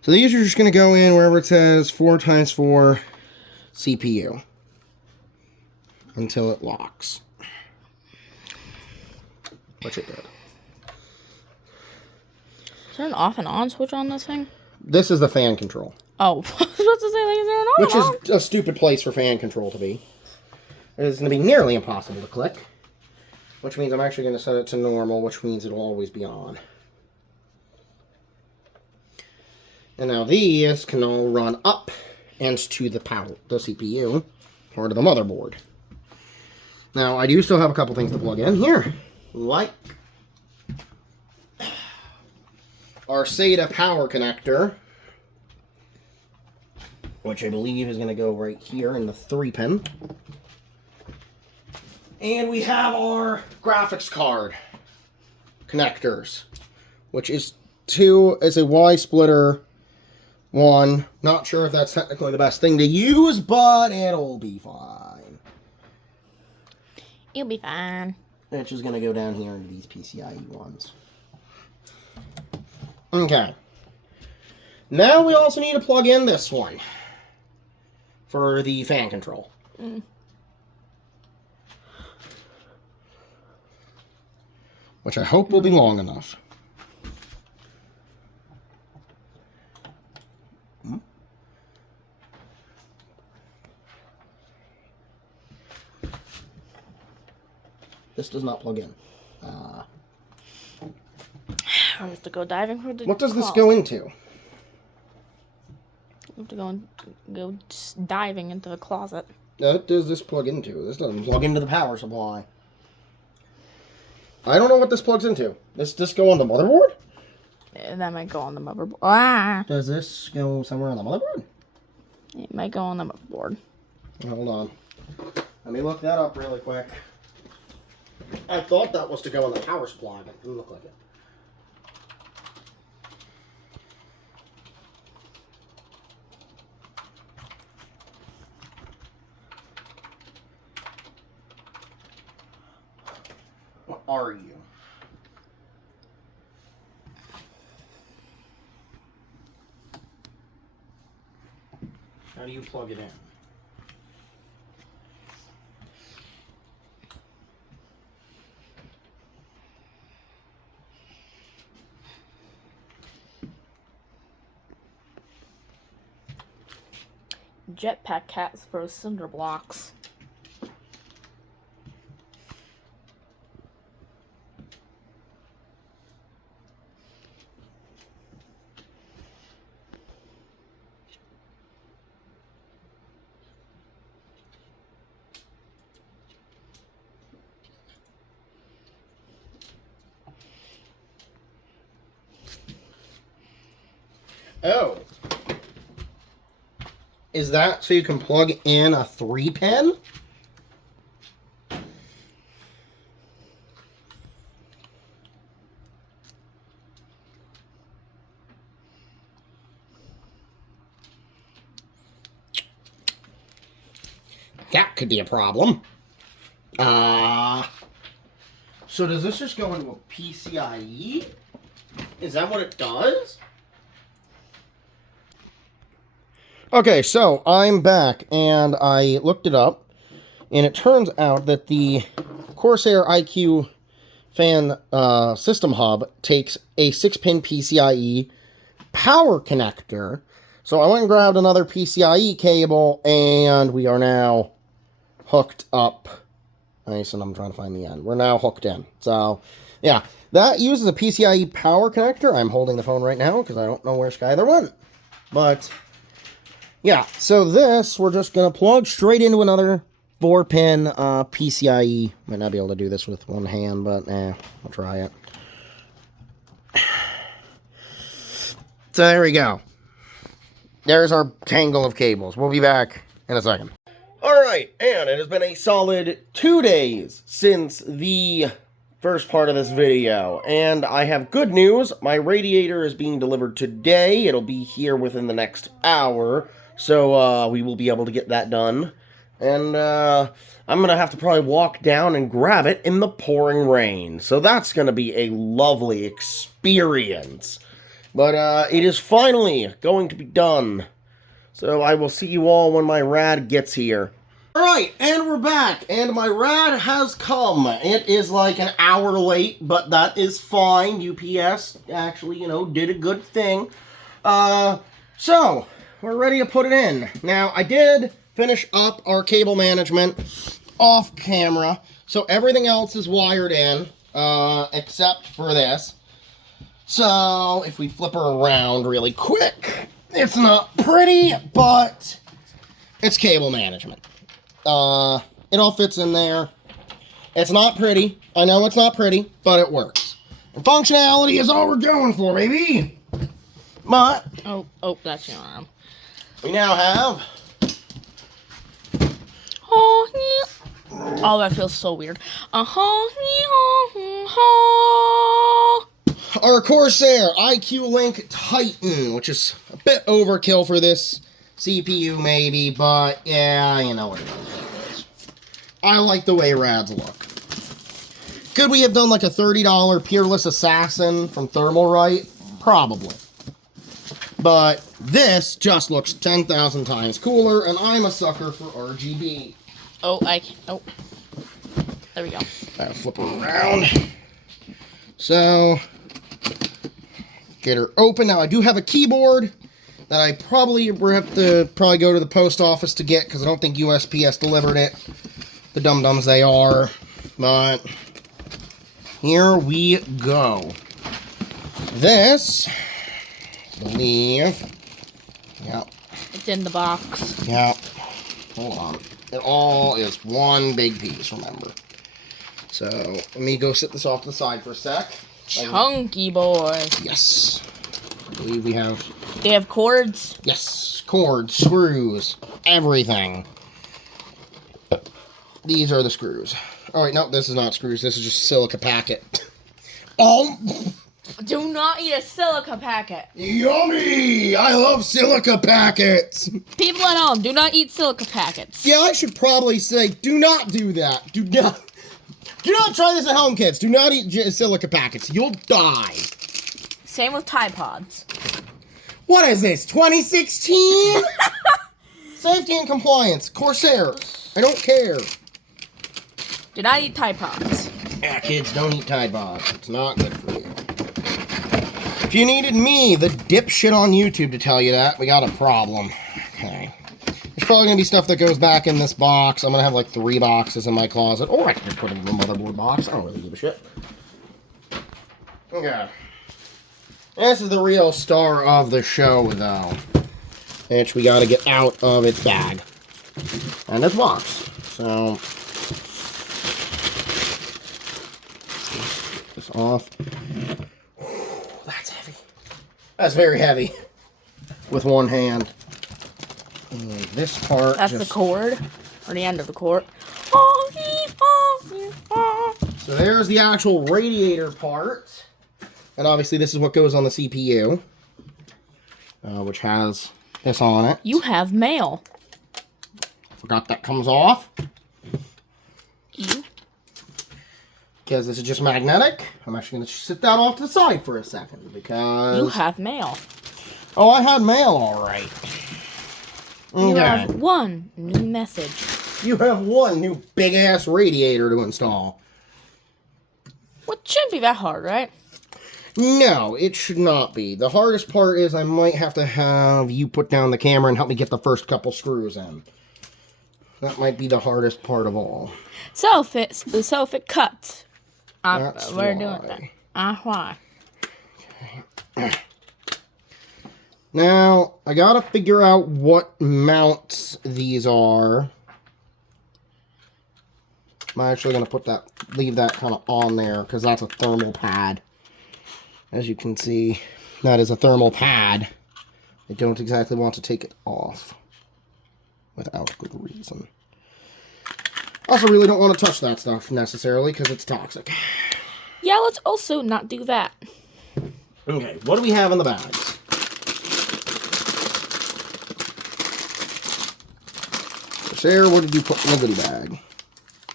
So these are just going to go in wherever it says 4x4 CPU until it locks, which it did. Is there an off and on switch on this thing? This is the fan control. Oh, I was supposed to say, like, is there an on Which and on? is a stupid place for fan control to be. It is going to be nearly impossible to click, which means I'm actually going to set it to normal, which means it'll always be on. And now these can all run up and to the power, the CPU, part of the motherboard. Now, I do still have a couple things to plug in here, like our Sata power connector, which I believe is going to go right here in the 3-pin. And we have our graphics card connectors, which is a Y splitter one. Not sure if that's technically the best thing to use, but it'll be fine. You'll be fine. It's just going to go down here into these PCIe ones. Okay. Now we also need to plug in this one for the fan control. Which I hope will be long enough. This does not plug in. I have to go diving for the What does this go into? I have to go diving into the closet. What does this plug into? This doesn't plug into the power supply. I don't know what this plugs into. Does this go on the motherboard? That might go on the motherboard. Ah! Does this go somewhere on the motherboard? It might go on the motherboard. Hold on. Let me look that up really quick. I thought that was to go in the power supply, but it didn't look like it. What are you? How do you plug it in? Jetpack cats throw cinder blocks. Oh. Is that so you can plug in a 3-pin? That could be a problem. So does this just go into a PCIe? Is that what it does? Okay, so I'm back, and I looked it up, and it turns out that the Corsair ICUE fan system hub takes a 6-pin PCIe power connector. So I went and grabbed another PCIe cable, and we are now hooked up. Nice, and I'm trying to find the end. We're now hooked in. So, yeah, that uses a PCIe power connector. I'm holding the phone right now because I don't know where Skyler went. But yeah, so this, we're just going to plug straight into another 4-pin PCIe. Might not be able to do this with one hand, but I'll try it. So there we go. There's our tangle of cables. We'll be back in a second. Alright, and it has been a solid 2 days since the first part of this video, and I have good news. My radiator is being delivered today. It'll be here within the next hour. So, we will be able to get that done. And, I'm gonna have to probably walk down and grab it in the pouring rain. So that's gonna be a lovely experience. But, it is finally going to be done. So I will see you all when my rad gets here. Alright, and we're back. And my rad has come. It is like an hour late, but that is fine. UPS actually, did a good thing. So we're ready to put it in. Now, I did finish up our cable management off camera, so everything else is wired in, except for this. So, if we flip her around really quick, it's not pretty, but it's cable management. It all fits in there. It's not pretty. I know it's not pretty, but it works. And functionality is all we're going for, baby! But Oh, that's your arm. we now have Oh, that feels so weird. our Corsair ICUE Link Titan, which is a bit overkill for this CPU maybe, but yeah, you know what it is. I like the way rads look. Could we have done like a $30 Peerless Assassin from Thermalright? Probably. But this just looks 10,000 times cooler, and I'm a sucker for RGB. Oh, there we go. I'll flip her around. So, get her open. Now, I do have a keyboard that I probably have to go to the post office to get, because I don't think USPS delivered it. The dum-dums they are. But here we go. This, I believe, yep. It's in the box. Yep. Hold on. It all is one big piece, remember. So, let me go sit this off to the side for a sec. Chunky boy. Yes. I believe we have... They have cords? Yes. Cords, screws, everything. These are the screws. All right, no, this is not screws. This is just silica packet. Oh! Do not eat a silica packet. Yummy! I love silica packets. People at home, do not eat silica packets. Yeah, I should probably say, do not do that. Do not try this at home, kids. Do not eat silica packets. You'll die. Same with Tide Pods. What is this, 2016? Safety and compliance. Corsair. I don't care. Do not eat Tide Pods. Yeah, kids, don't eat Tide Pods. It's not good for you. If you needed me, the dipshit on YouTube, to tell you that, we got a problem. Okay. There's probably going to be stuff that goes back in this box. I'm going to have like 3 boxes in my closet. Or I can just put it in the motherboard box. I don't really give a shit. Okay. This is the real star of the show, though. Which we got to get out of its bag. And its box. So... get this off. That's heavy. That's very heavy. With one hand. And this part. That's the cord. Or the end of the cord. So there's the actual radiator part. And obviously this is what goes on the CPU. Which has this on it. You have mail. Forgot that comes off. You? Because this is just magnetic. I'm actually going to sit that off to the side for a second. Because... you have mail. Oh, I had mail, alright. You have one new message. You have one new big-ass radiator to install. Well, it shouldn't be that hard, right? No, it should not be. The hardest part is I might have to have you put down the camera and help me get the first couple screws in. That might be the hardest part of all. So if it cuts, That's we're why. doing that. Why? Okay. Now, I gotta figure out what mounts these are. I'm actually gonna leave that kind of on there, because that's a thermal pad. As you can see, that is a thermal pad. I don't exactly want to take it off without good reason. Also, really don't want to touch that stuff necessarily because it's toxic. Yeah, let's also not do that. Okay, what do we have in the bags? Sarah, what did you put in the goodie bag?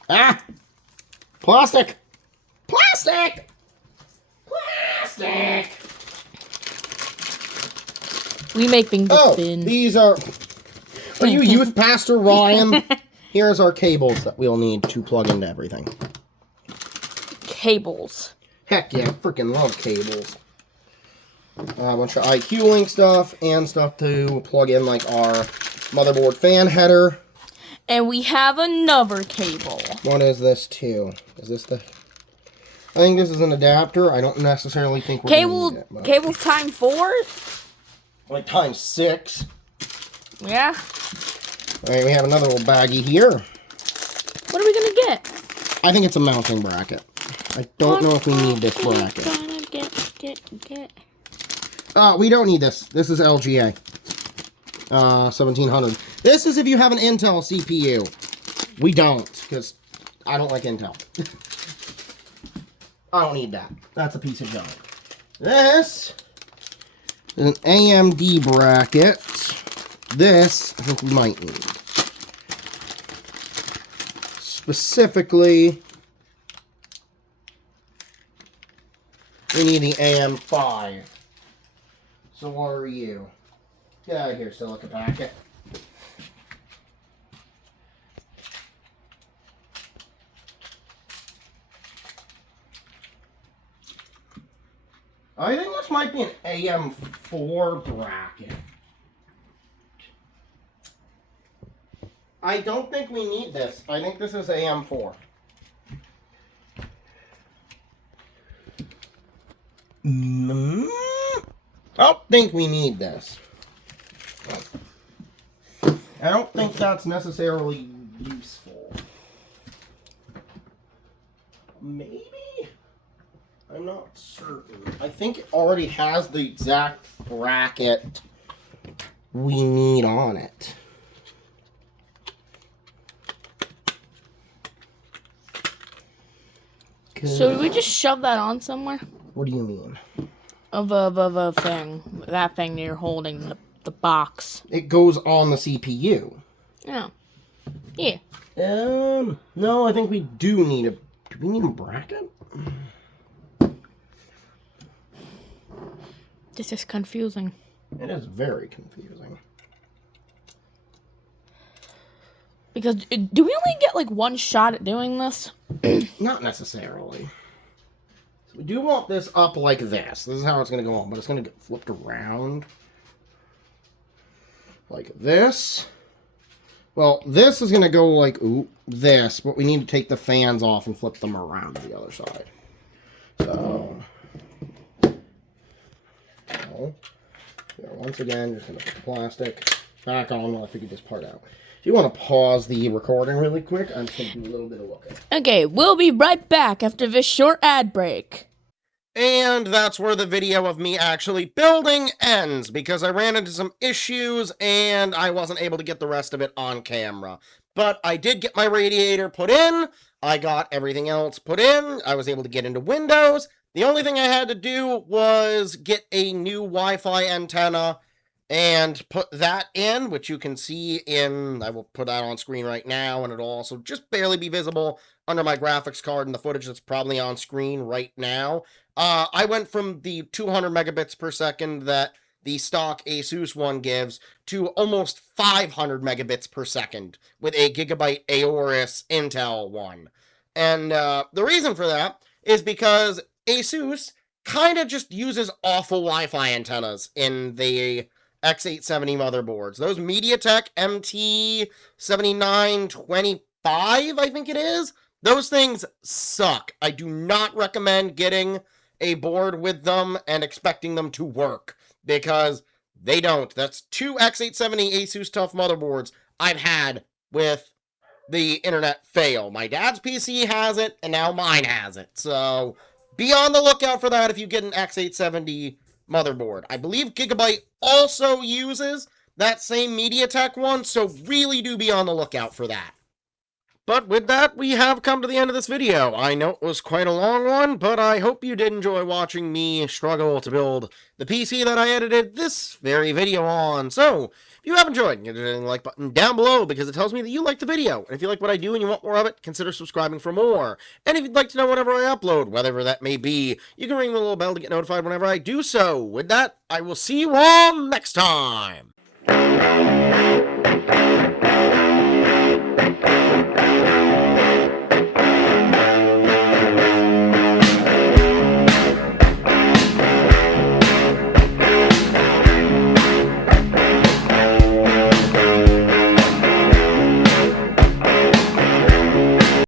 Ah! Plastic! Plastic! Plastic! We make things thin. These are you youth pastor Ryan? Here's our cables that we'll need to plug into everything. Cables. Heck yeah, freaking love cables. A bunch of ICUE link stuff and stuff to plug in like our motherboard fan header. And we have another cable. What is this too? Is this the... I think this is an adapter. I don't necessarily think we're gonna need it, but... Cables times 4? Like times 6. Yeah. Alright, we have another little baggie here. What are we gonna get? I think it's a mounting bracket. I don't know if we need this bracket. We don't need this. This is LGA. 1700. This is if you have an Intel CPU. We don't, because I don't like Intel. I don't need that. That's a piece of junk. This is an AMD bracket. This, I think we might need. Specifically, we need the AM5. So what are you? Get out of here, silica packet. I think this might be an AM4 bracket. I don't think we need this. I think this is AM4. I don't think we need this. I don't think that's necessarily useful. Maybe? I'm not certain. I think it already has the exact bracket we need on it. So did we just shove that on somewhere? What do you mean? Of a thing. That thing that you're holding, the box. It goes on the CPU. Oh. Yeah. No, I think we do need a... Do we need a bracket? This is confusing. It is very confusing. Because, do we only get, like, one shot at doing this? Not necessarily. So we do want this up like this. This is how it's going to go on, but it's going to get flipped around. Like this. Well, this is going to go like, ooh, this, but we need to take the fans off and flip them around to the other side. So, once again, just going to put the plastic back on while I figure this part out. If you want to pause the recording really quick, I'm just going to do a little bit of looking. Okay, we'll be right back after this short ad break. And that's where the video of me actually building ends, because I ran into some issues and I wasn't able to get the rest of it on camera. But I did get my radiator put in, I got everything else put in, I was able to get into Windows. The only thing I had to do was get a new Wi-Fi antenna and put that in, which you can see in, I will put that on screen right now, and it'll also just barely be visible under my graphics card in the footage that's probably on screen right now. I went from the 200 megabits per second that the stock Asus one gives to almost 500 megabits per second with a Gigabyte AORUS Intel one. And the reason for that is because Asus kind of just uses awful Wi-Fi antennas in the X870 motherboards. Those MediaTek MT7925, I think it is. Those things suck. I do not recommend getting a board with them and expecting them to work, because they don't. That's 2 X870 Asus TUF motherboards I've had with the internet fail. My dad's PC has it, and now mine has it. So be on the lookout for that if you get an X870 motherboard. I believe Gigabyte also uses that same MediaTek one, so really do be on the lookout for that. But with that, we have come to the end of this video. I know it was quite a long one, but I hope you did enjoy watching me struggle to build the PC that I edited this very video on. So, if you have enjoyed, hit the like button down below, because it tells me that you like the video. And if you like what I do and you want more of it, consider subscribing for more. And if you'd like to know whenever I upload, whatever that may be, you can ring the little bell to get notified whenever I do so. With that, I will see you all next time!